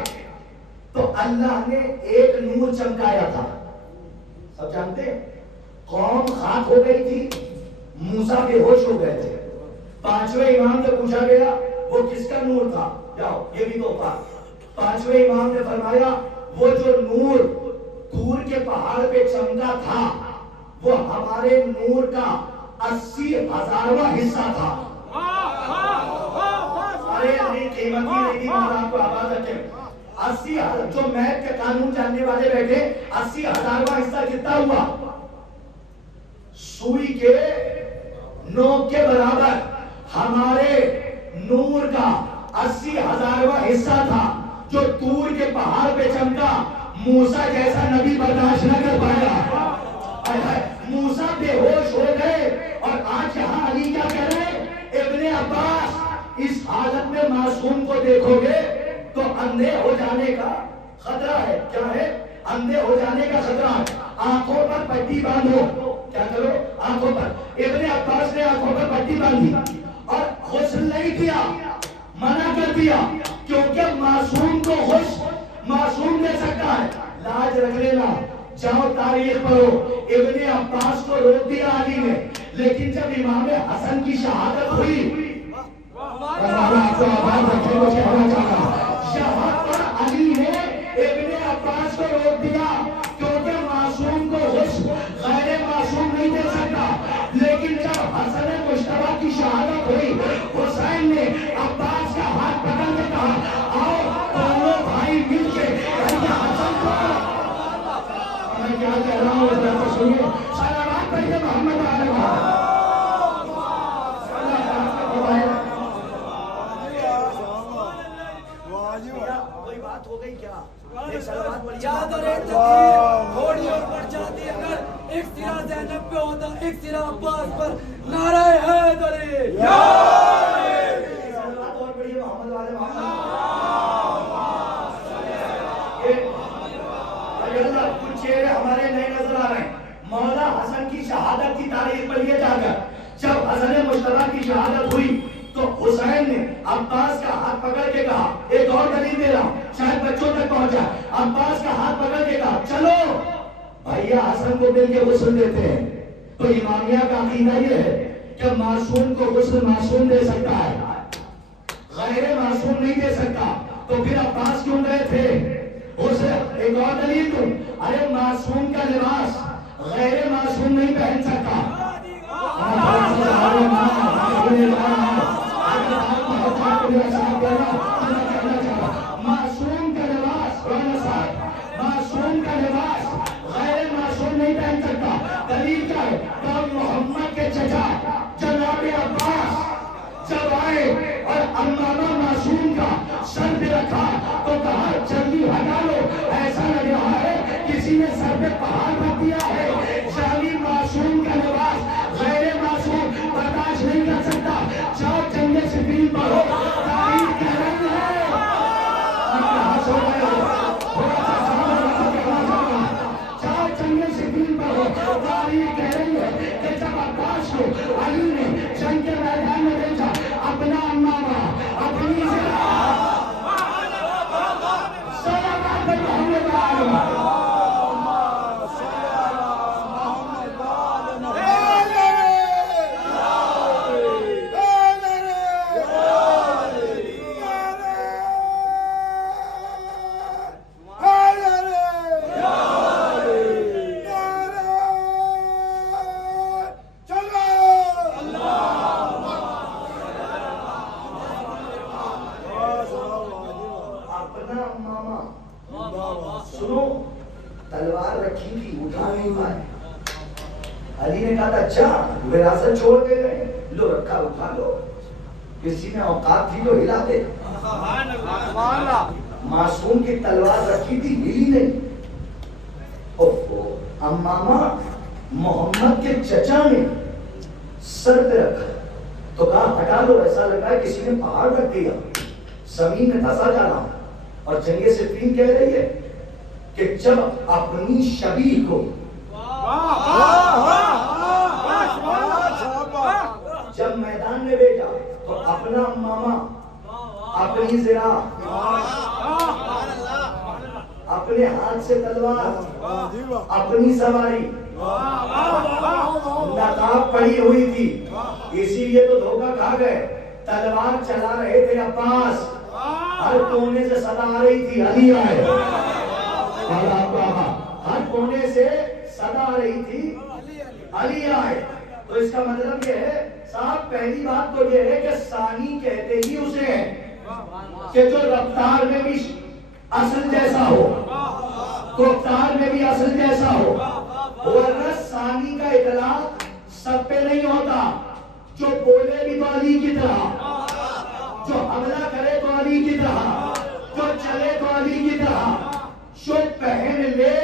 تو اللہ نے ایک نور چمکایا تھا، سب جانتے ہیں، قوم خاک ہو گئی تھی، موسیٰ بے ہوش ہو گئے تھے، پانچویں امام سے پوچھا گیا وہ کس کا نور تھا؟ جاؤ یہ بھی تو بات، پانچویں امام نے فرمایا وہ جو نور دور کے پہاڑ پہ چمکا تھا وہ ہمارے نور کا 80,000واں حصہ تھا۔ ارے نہیں قیمتی نہیں تھی، آپ کو آواز رکھے، 80,000 جو میتھ کے قانون جاننے والے بیٹھے، 80,000واں حصہ کتنا ہوا؟ سوئی کے نوک کے برابر ہمارے نور کا 80,000واں حصہ تھا، جو دور کے پہاڑ پہ چمکا، موسیٰ جیسا نبی برداشت نہ کر پایا۔ موسیٰ بے ہوش ہو گئے اور آج یہاں علی کیا کہہ رہے ہیں؟ ابن عباس اس حالت میں معصوم کو دیکھو گے تو اندھے ہو جانے کا خطرہ ہے. کیا ہے؟ اندھے ہو جانے کا خطرہ ہے. آنکھوں پر پٹی باندھو. کیا کرو؟ آنکھوں پر. ابن عباس نے آنکھوں پر پٹی باندھی اور غسل نہیں کیا, منع کر دیا, کیونکہ معصوم کو غسل معصوم دے سکتا ہے. لاج رکھ لینا, جاؤ تاریخ پڑھو. ابن عباس کو روک دیا علی نے, لیکن جب امام حسن کی شہادت ہوئی, یہاں پر علی نے ابن عباس کو روک دیا کیونکہ معصوم کو غسل غیر معصوم نہیں دے سکتا. لیکن جب حسن مجتبیٰ کی شہادت ہوئی, حسین نے عباس کا ہاتھ پکڑ کے کہا آؤ دونوں بھائی مل کے حسن کو. میں کیا کہہ رہا ہوں اس بات کو سنیے. صلوات پڑھیے محمد علیہ وسلم. کوئی بات ہو گئی کیا؟ تھوڑی اور بڑھ جاتی اگر ایک سرا زینب پہ ہوتا, ایک سرا عباس پر. نعرہ حیدری کچھ چہرے ہمارے نئے نظر آ رہے ہیں. مولا حسن کی شہادت کی تاریخ پڑھیے جا کر. جب حسن مجتبیٰ کی شہادت ہوئی تو حسین نے عباس کا ہاتھ پکڑ کے کہا, ایک اور دلیل دے رہا شاید بچوں تک پہنچا. عباس کا ہاتھ پکڑ کے کہا چلو بھیا حسن کو مل کے غسل دیتے ہیں. تو امامیہ کا عقیدہ یہ ہے کہ معصوم کو غسل معصوم دے سکتا ہے, غیر معصوم نہیں دے سکتا. تو پھر عباس کیوں گئے تھے اسے؟ ایک اور دلیل دوں, ارے معصوم کا لباس غیر معصوم نہیں پہن سکتا. معصوم کا لباس معصوم کا لباس غیر معصوم نہیں پہن سکتا. دلیل کیا ہے؟ محمد کے چچا جناب عباس جب آئے اور امامہ معصوم کا سر پہ رکھا تو کہا جلدی ہٹا لو, ایسا لگ رہا ہے کسی نے سر پہ پہاڑ رکھ دیا ہے. یعنی معصوم کا لباس غیر معصوم برداشت نہیں کر سکتا. جاؤ جنگ صفین پڑھو, تاریخ کہہ رہی ہے. جاؤ جنگ صفین پڑھو, تاریخ کہہ رہی ہے کہ جب عباس کو علی نے جنگ کے میدان میں بھیجا, اپنا امامہ اپنی صلوات محمد علیہ تلوار رکھی تھی, اٹھا نہیں پائے. علی نے کہا تھا اچھا وراثت چھوڑ کے گئے, لو رکھا اٹھا لو, کسی میں اوقات تھی تو ہلا دے. معصوم کی تلوار رکھی تھی, ہلی نہیں. امامہ محمد کے چچا نے سر پہ رکھا تو کہا ہٹا لو, ایسا لگا ہے کسی نے پہاڑ رکھ دیا. زمین میں دھسا جانا. اور جنگ صفین کہہ رہی ہے کہ جب اپنی شبیہ کو جب میدان میں بیٹھا تو اپنا ماما اپنی ذرا اپنے ہاتھ سے تلوار اپنی سواری نقاب پڑی ہوئی تھی, اسی لیے تو دھوکہ کھا گئے. تلوار چلا رہے تھے عباس, ہر کونے سے صدا آ رہی تھی علی آئے. ہر کونے سے صدا آ رہی تھی علی آئے. تو اس کا مطلب یہ ہے صاحب, پہلی بات تو یہ ہے کہ ثانی کہتے ہی اسے ہیں کہ جو رفتار میں بھی اصل جیسا ہو, رفتار میں بھی اصل جیسا ہو. ورنہ ثانی کا اطلاق سب پہ نہیں ہوتا. جو بولے بھی تو علی کی طرح, جو حملہ کرے تو علی کی طرح, جو چلے تو علی کی طرح, جو پہن لے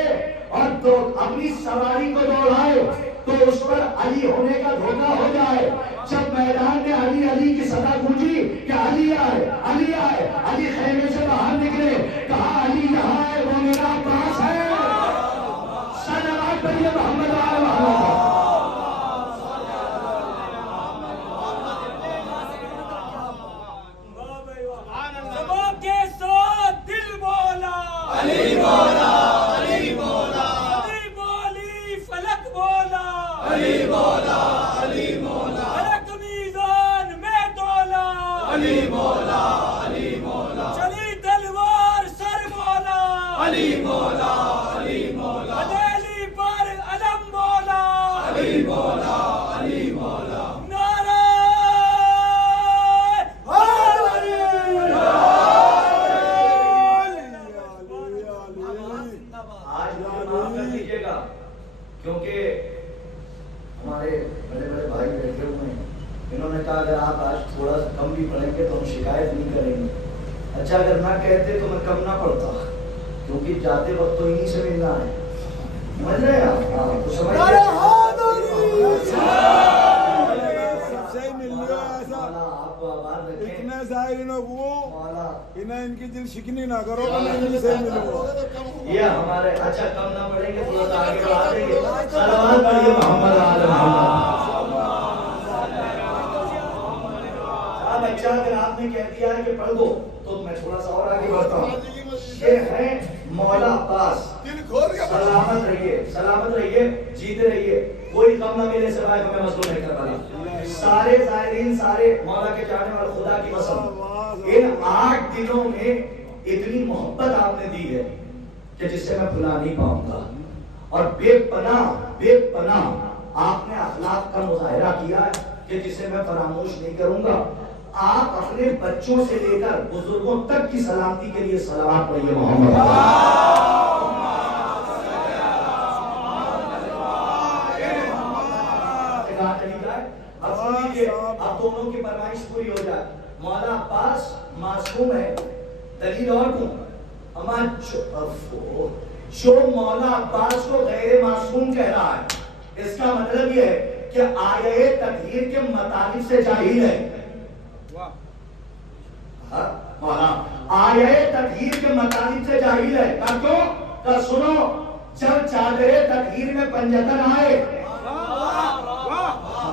اور اپنی سواری کو دوڑائے علی ہونے کا دھوکہ ہو جائے. جب میدان میں علی علی کی صدا گونجی کہ علی آئے علی آئے, علی خیمے سے باہر نکلے, کہا علی یہاں ہے, وہ میرا عباس ہے. صلوات پڑھیے محمد وعلی محمد. کیونکہ ہمارے بڑے بڑے بھائی بیٹھے ہوئے ہیں, انہوں نے کہا اگر آپ آج تھوڑا سا کم بھی پڑھیں گے تو ہم شکایت نہیں کریں گے. اچھا اگر نہ کہتے تو میں کم نہ پڑھتا, کیونکہ جاتے وقت تو انہیں سے ملنا ہے. سمجھ رہے ہیں آپ؟ اتنے ظاہرینوں کو انہیں ان کی دل شکنی نہ کرو, یہ ہمارے اچھا کم نہ پڑھیں گے تھوڑا سا آگے بڑھا دیں گے. صلوات پڑھیے محمد وعلی محمد. بچہ اگر آپ نے کہہ دیا ہے کہ پڑھ دو تو میں تھوڑا سا اور آگے بڑھتا ہوں. یہ ہے مولا عباس. سلامت رہیے, سلامت رہیے, جیتے رہیے, کوئی غم نہ ملے سوائے ہمیں مظلوم نہیں کر پانا. سارے زائرین, سارے مولا کے جانے والے, خدا کی قسم ان 8 دنوں میں اتنی محبت آپ نے دی ہے کہ جس سے میں بھلا نہیں پاؤں گا. اور بے پناہ آپ نے اخلاق کا مظاہرہ کیا ہے کہ جسے میں فراموش نہیں کروں گا. آپ اپنے بچوں سے لے کر بزرگوں تک کی سلامتی کے لیے صلوات پڑھیے محمد. اب دونوں کی فرمائش پوری ہو جائے. مولا عباس معصوم ہے, دلیل اور دوں. جو مولا عباس کو غیر معصوم کہہ رہا ہے, اس کا مطلب یہ ہے کہ آیہ تطہیر کے مطالب سے جاہل ہے. مولا آیہ تطہیر کے مطالب سے جاہل ہے. کیوں کہ سنو, جب چادر تطہیر میں پنجتن آئے,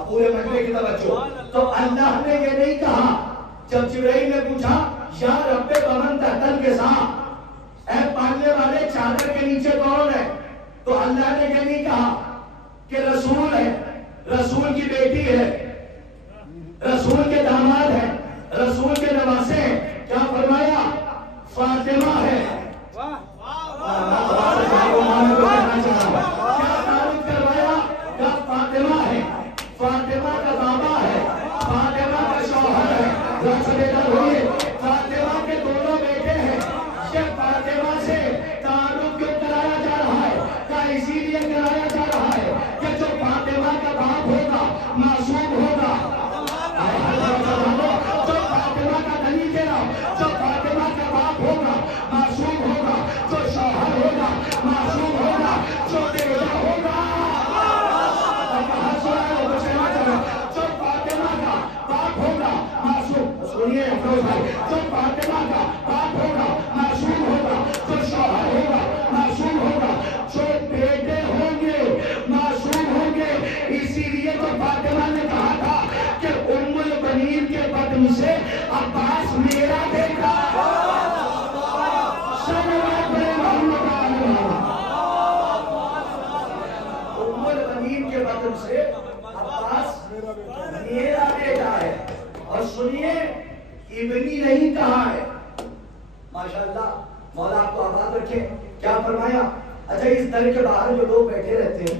پورے مجمع کی توجہ, تو اللہ نے یہ نہیں کہا جب جبرائیل نے پوچھا یا رب بمن تحتل کے ساتھ, اے پالنے والے چادر کے نیچے کون ہے, تو اللہ نے یہ نہیں کہا کہ رسول ہے, رسول کی بیٹی ہے, رسول کے داماد ہے, رسول کے نواسے ہیں. کیا فرمایا؟ فاطمہ ہے. کیا تعارف کروایا؟ کیا فاطمہ ہے, فاطمہ کا بابا ہے, فاطمہ کا شوہر ہے. فاطمہ کے دونوں بیٹے ہیں. یہ فاطمہ سے تعارف کیوں کرایا جا رہا ہے؟ کیا اسی لیے کرایا جا رہا ہے کہ جو فاطمہ کا باپ ہوگا معصوم ہوگا, جو فاطمہ کا دلیل دے رہا, جو فاطمہ کا باپ ہوگا معصوم ہوگا, جو شوہر ہوگا معصوم ہوگا, جو بیٹا ہوگا جو فاطمہ کا باپ ہوگا معصوم. سنیے افروز بھائی, جو فاطمہ کا باپ ہوگا معصوم ہوگا, جو شوہر ہوگا معصوم ہوگا, جو بیٹے ہوں گے معصوم ہوں گے. اسی لیے تو فاطمہ نے کہا تھا کہ ام البنین کے بدن سے عباس میرا بیٹا. ام البنین کے بدن سے عباس میرا بیٹا ہے. اور سنیے, ابنی نہیں کہا ہے. ماشاءاللہ, مولا آپ کو آباد رکھے. کیا فرمایا؟ اچھا اس در کے باہر جو لوگ بیٹھے رہتے ہیں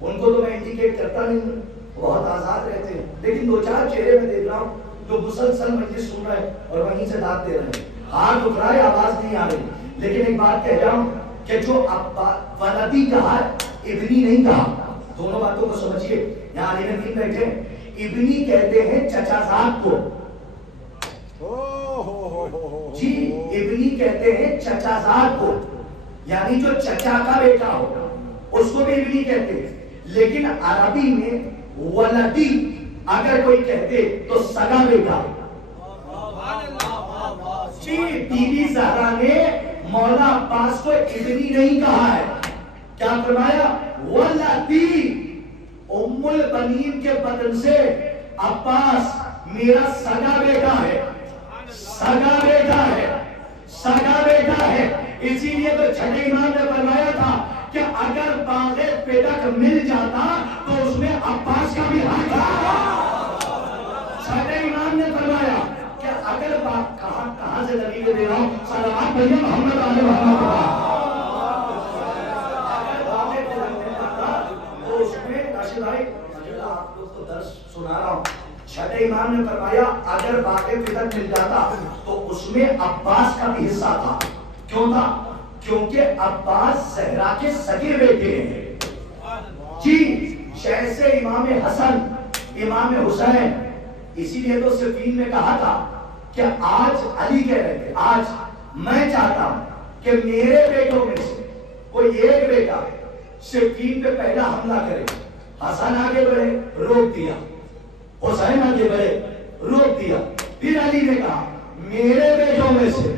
ان کو تو میں انڈیکیٹ کرتا نہیں ہوں, بہت آزاد رہتے ہیں, لیکن 2-4 چہرے میں دیکھ رہا ہوں جو مسلسل مجلس سن رہے ہیں اور وہیں سے داد دے رہے ہیں. ہاتھ اٹھ رہا ہے, آواز نہیں آ رہی. لیکن ایک بات کہہ رہا ہوں کہ جو ولدی کہا, ابنی نہیں کہا. دونوں باتوں کو سمجھیے. یہاں علی نبی بیٹھے, ابنی کہتے ہیں چچا زاد کو. جی, ابنی کہتے ہیں چچا زاد کو, یعنی جو چچا کا بیٹا ہو اس کو بھی ابنی کہتے ہیں. لیکن عربی میں ولدی اگر کوئی کہتے تو سگا بیٹا. جی بی بی زہرا نے مولا عباس کو ابنی نہیں کہا ہے. کیا فرمایا؟ ولدی، ام البنین کے بدن سے عباس میرا سگا بیٹا ہے، سگا بیٹا ہے، سگا بیٹا ہے. اسی لیے تو چھٹے امام نے فرمایا تھا کہ اگر باغ پیدک مل جاتا تو اس میں عباس کا بھی حق تھا. چھٹے امام نے فرمایا کہ اگر کہاں سے دلیل دے رہا ہوں، صلوات بھیا محمد علیہ محمد آپ لوگ کو درس سنا رہا ہوں. چھٹے امام نے فرمایا اگر باغ فدق مل جاتا تو اس میں عباس کا بھی حصہ تھا. کیوں تھا؟ کیونکہ عباس زہرا کے سگے بیٹے ہیں. جی جیسے امام حسن، امام حسین، اسی لیے تو صفین میں کہا تھا کہ آج علی کہہ رہے تھے آج میں چاہتا ہوں کہ میرے بیٹوں میں سے کوئی ایک بیٹا صفین پہ پہلا حملہ کرے. حسن آگے بڑھے، روک دیا. حسین آگے بڑھے، روک دیا. پھر علی نے کہا میرے بیٹوں میں سے،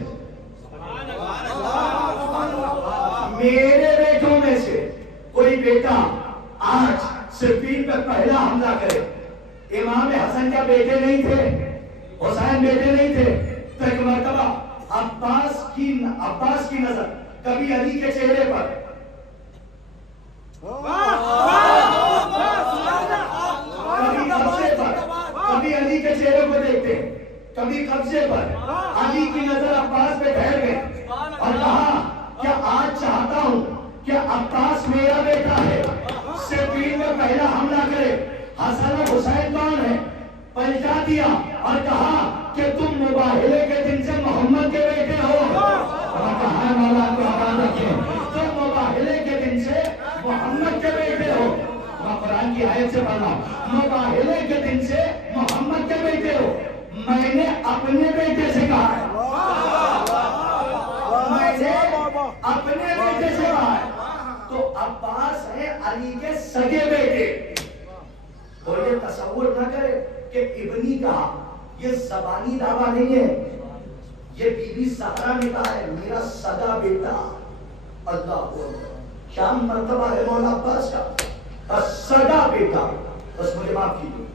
میرے بیٹوں میں سے کوئی بیٹا آج صفین پہ پہلا حملہ کرے. امام حسن کیا بیٹے نہیں تھے؟ حسین بیٹے نہیں تھے؟ تو ایک مرتبہ عباس کی نظر کبھی علی کے چہرے پر، کبھی قبضے پر، کبھی علی کے چہرے کو دیکھتے، کبھی قبضے پر. علی کی نظر عباس پہ ٹھہر گئے اور کہا کہ آج چاہتا ہوں کہ عباس میرا بیٹا ہے، صفین میں پہلا حملہ کرے. حسن و حسین کون ہے؟ پلٹا دیا اور کہا کہ تم مباہلے کے دن سے محمد کے بیٹے ہو. اور کہا مولا کو آباد رکھیں، تم مباہلے کے دن سے محمد کے بیٹے ہو. میں قرآن کی آیت سے پڑھ رہا ہوں، مباہلے کے دن سے محمد کے بیٹے ہو. میں نے اپنے بیٹے سے کہا ہے، میں نے اپنے بیٹے سے کہا ہے. تو عباس ہے علی کے سگے بیٹے. اور یہ تصور نہ کرے کہ ابنی کہا، یہ زبانی دعویٰ نہیں ہے، یہ بی بی زہرا نے کہا ہے میرا سگا بیٹا. اللہ کیا مرتبہ ہے مولا عباس کا، سگا بیٹا. بس مجھے معاف کیجیے،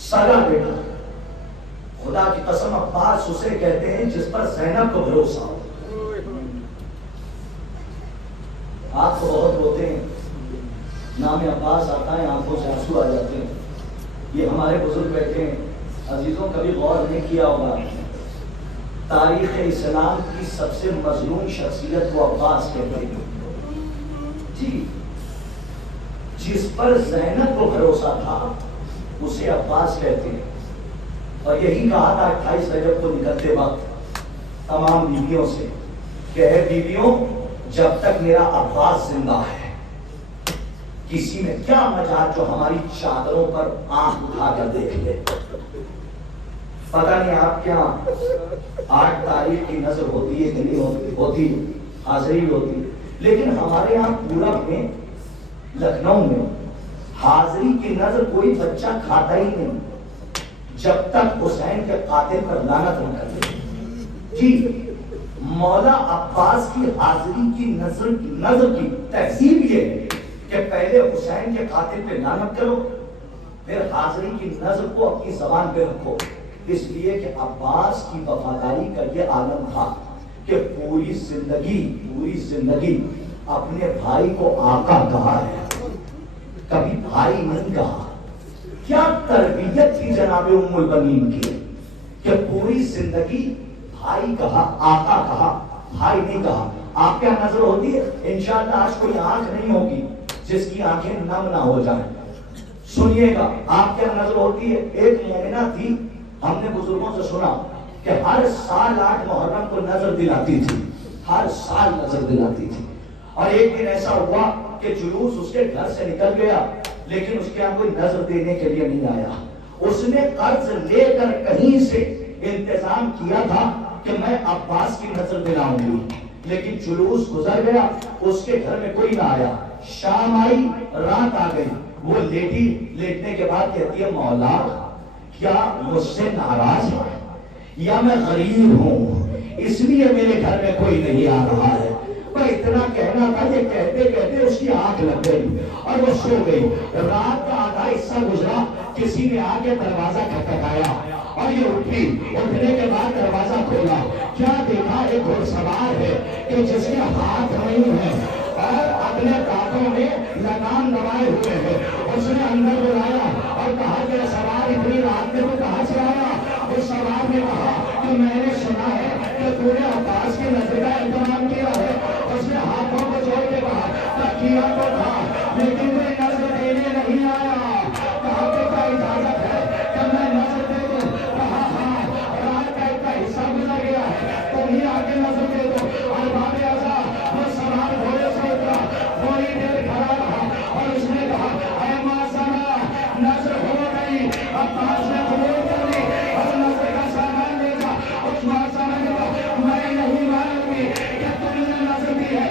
سگا بیٹا. خدا کی قسم عباس اسے کہتے ہیں جس پر زینب کو بھروسہ ہو. آپ تو بہت روتے ہیں، نام عباس آتا ہے آنکھوں سے آنسو آ جاتے ہیں. یہ ہمارے بزرگ بیٹھے ہیں. عزیزوں کبھی غور نہیں کیا ہوگا تاریخ اسلام کی سب سے مظلوم شخصیت کو عباس کہتے ہیں. جی جس پر زینب کو بھروسہ تھا اسے عباس کہتے ہیں. اور یہی کہا تھا 28 رجب کو نکلتے وقت تمام بیویوں سے کہ اے بیویوں، جب تک میرا عباس زندہ ہے کسی میں کیا مجال جو ہماری چادروں پر آنکھ اٹھا کر دیکھ لے. پتہ نہیں آپ کیا 8 تاریخ کی نظر ہوتی ہے کہ نہیں ہوتی، حاضری ہوتی، لیکن ہمارے یہاں پورب میں، لکھنؤ میں حاضری کی نظر کوئی بچہ کھاتا ہی نہیں جب تک حسین کے قاتل پر لعنت نہ کر دے. جی مولا عباس کی حاضری کی نظر کی تہذیب یہ ہے کہ پہلے حسین کے قاتل پہ لعنت کرو، پھر حاضری کی نظر کو اپنی زبان پہ رکھو. اس لیے کہ عباس کی وفاداری کا یہ عالم تھا کہ پوری زندگی اپنے بھائی کو آقا کہا ہے، کبھی بھائی نہیں کہا. کیا تربیت تھی جناب ام البنین کی کہ پوری زندگی بھائی کہا، آقا کہا، بھائی نہیں کہا. آپ کیا نظر ہوتی ہے؟ انشاءاللہ آج کوئی آنکھ نہیں ہوگی جس کی آنکھیں نم نہ ہو جائیں. سنیے گا آپ کیا نظر ہوتی ہے. ایک مومنہ تھی، ہم نے بزرگوں سے سنا کہ ہر سال 8 محرم کو نظر دلاتی تھی، ہر سال نظر دلاتی تھی. اور ایک دن ایسا ہوا کہ جلوس اس کے گھر سے نکل گیا لیکن اس کے یہاں کوئی نظر دینے کے لیے نہیں آیا. اس نے قرض لے کر کہیں سے انتظام کیا تھا کہ میں عباس کی نظر دلاؤں گی. لیکن جلوس گزر گیا، اس کے گھر میں کوئی نہ آیا. شام آئی، رات آ گئی، وہ لیٹی، لیٹنے کے بعد کہتی ہے مولا کیا مجھ سے ناراض ہے یا میں غریب ہوں اس لیے میرے گھر میں کوئی نہیں آ رہا ہے. وہ اتنا کہنا تھا کہ کہتے کہتے اس کی آنکھ لگ گئی اور وہ سو گئی. رات کا آدھا حصہ گزرا، کسی نے آ کے دروازہ کھٹکھایا اور یہ اٹھی. اٹھنے کے بعد دروازہ کھولا، کیا دیکھا؟ ایک گھوڑ سوار ہے کہ جس کے ہاتھ نہیں ہے اور اپنے دانتوں میں لگام دبائے ہوئے ہیں. اس نے اندر بلایا اور کہا کہ سوار اتنی رات میں تو کہاں سے آیا؟ اس سوار نے کہا کہ میں نے سنا ہے کہ تو نے عباس کی نظر کا اہتمام کیا ہے. اس نے ہاتھوں کو جوڑ کے کہا کیا تو تھا لیکن میں نظر دینے نہیں آیا. کہا کہ کیا اجازت ہے کہ میں نظر دے دوں؟ کہا ہاں، رات کا اتنا حصہ گزر گیا ہے تم ہی آگے نظر دے دو. اور باب اعظم وہ سوار گھوڑے سے اترا، تھوڑی دیر کھڑا رہا اور اس نے کہا اے ماسما نظر ہو گئی. عباس نے قبول کر لی اور نظر کا سامان لے جا. اس ماسما نے کہا میں نہیں مانوں گی کہ تم نے نظر دی ہے.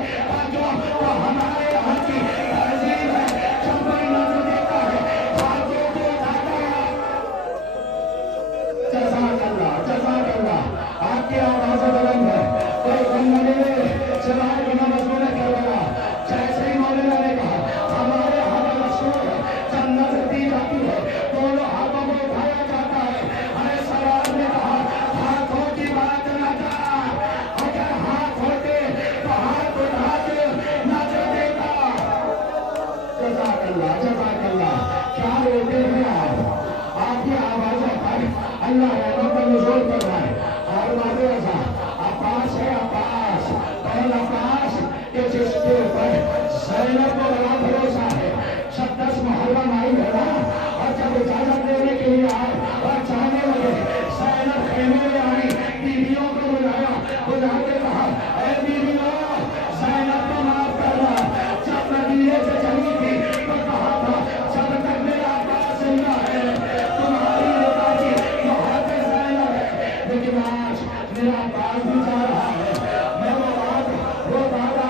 تو ہمارے یہاں کی تہذیب ہے جب کوئی نظر دیتا ہے ہاتھوں کو اٹھاتا ہے. جزاک اللہ، جزاک اللہ. آپ کی آواز بلند ہے، کوئی غم نہ لے، چلائے بنا مضمون کر لگا. جیسے ہی مولانا نے کہا ہمارے ہاتھ مشہور ہے جب نظر دی جاتی ہے دونوں ہاتھوں کو اٹھایا جاتا ہے. ہمیں سوال نے کہا ہاتھوں کی بات نہ کر، اگر ہاتھ ہوتے تو ہاتھ اٹھا کے نظر دیتا. جزاک اللہ، جزاک اللہ. کیا روتے ہیں آپ کی آوازوں پر اللہ رحمت کا نزول کر رہا ہے. اور بابے ایسا عباس ہے، عباس کون عباس کہ جس کے اوپر زینب کو بڑا بھروسہ ہے. جب 10 محرم آئی ہے نا اور جب اجازت دینے کے لیے آئے اور جانے لگے، زینب خیمے میں آئی، بیویوں کو بلایا، بلا کے کہا اے بیویوں زینب کو معاف کرنا. جب مدینے سے چلی تھی تو کہا تھا جب تک میرا عباس زندہ ہے تمہاری نکاح کی محبت زینب ہے. لیکن آج میرا عباس بھی جا رہا ہے، میں وہ بات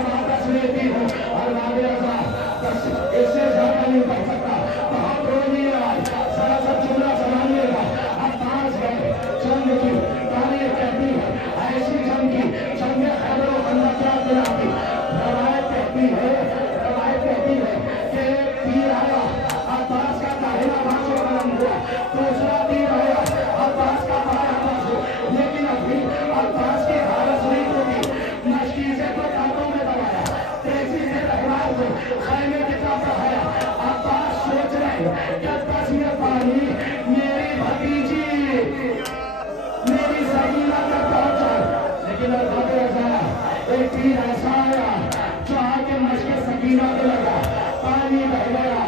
واپس لیتی ہوں. اور بابے ایسا بس اس سے زیادہ نہیں کر سکتا. بہت روی ہے آج، ذرا سا جملہ سنائیے گا. عباس ہے جنگ کی تاریخ کہتی ہے، ایسی جنگ کی جنگ خیبر و خندق یاد دلاتی. روایت کہتی ہے کہ ایک تیر آیا، عباس کا داہنا بازو قلم ہوا. دوسرا تیر آیا، عباس کا بایاں بازو. لیکن ابھی عباس کی حالت نہیں ہوگی. مشکی سے تو دانتوں میں دبایا، تیزی سے تلوار کو خیمے کی طرف بڑھایا. عباس سوچ رہے کہ بس یہ پانی میری بھتیجی میری سکینہ تک پہنچ جائے. لیکن بابے ایسا ایک تیر ایسا آیا جو آ کے مشق سکینہ پہ لگا، پانی بہ گیا.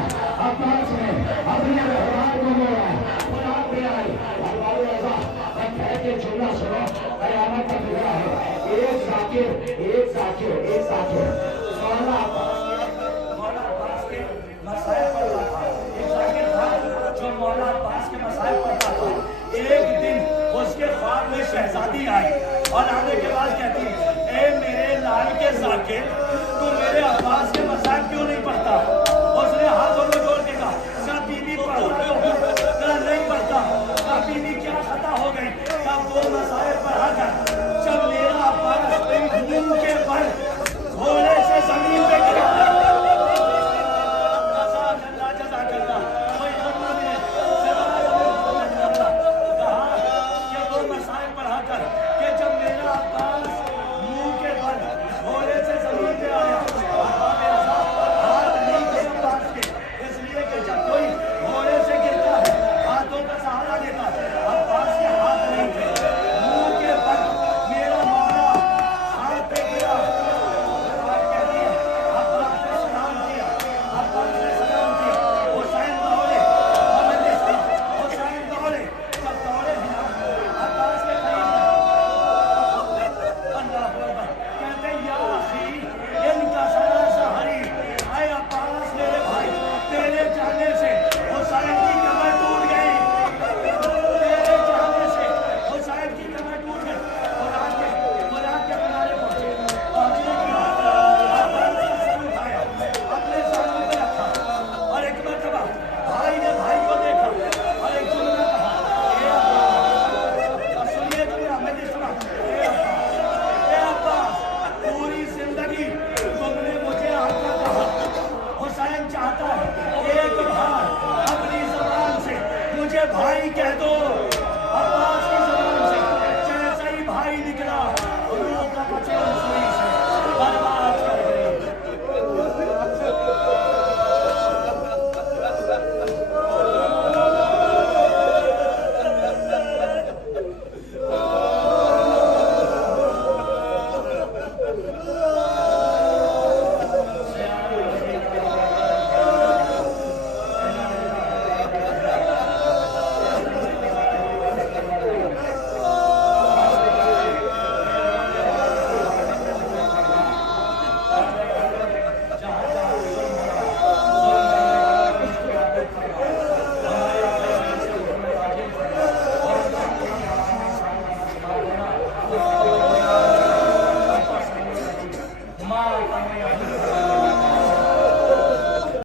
عباس نے اپنے رہبار کو موڑا، برات پہ آئی. اور بابے ایسا کہہ کے جملہ سنو، قیامت کا فکرہ ہے. ایک ذاکر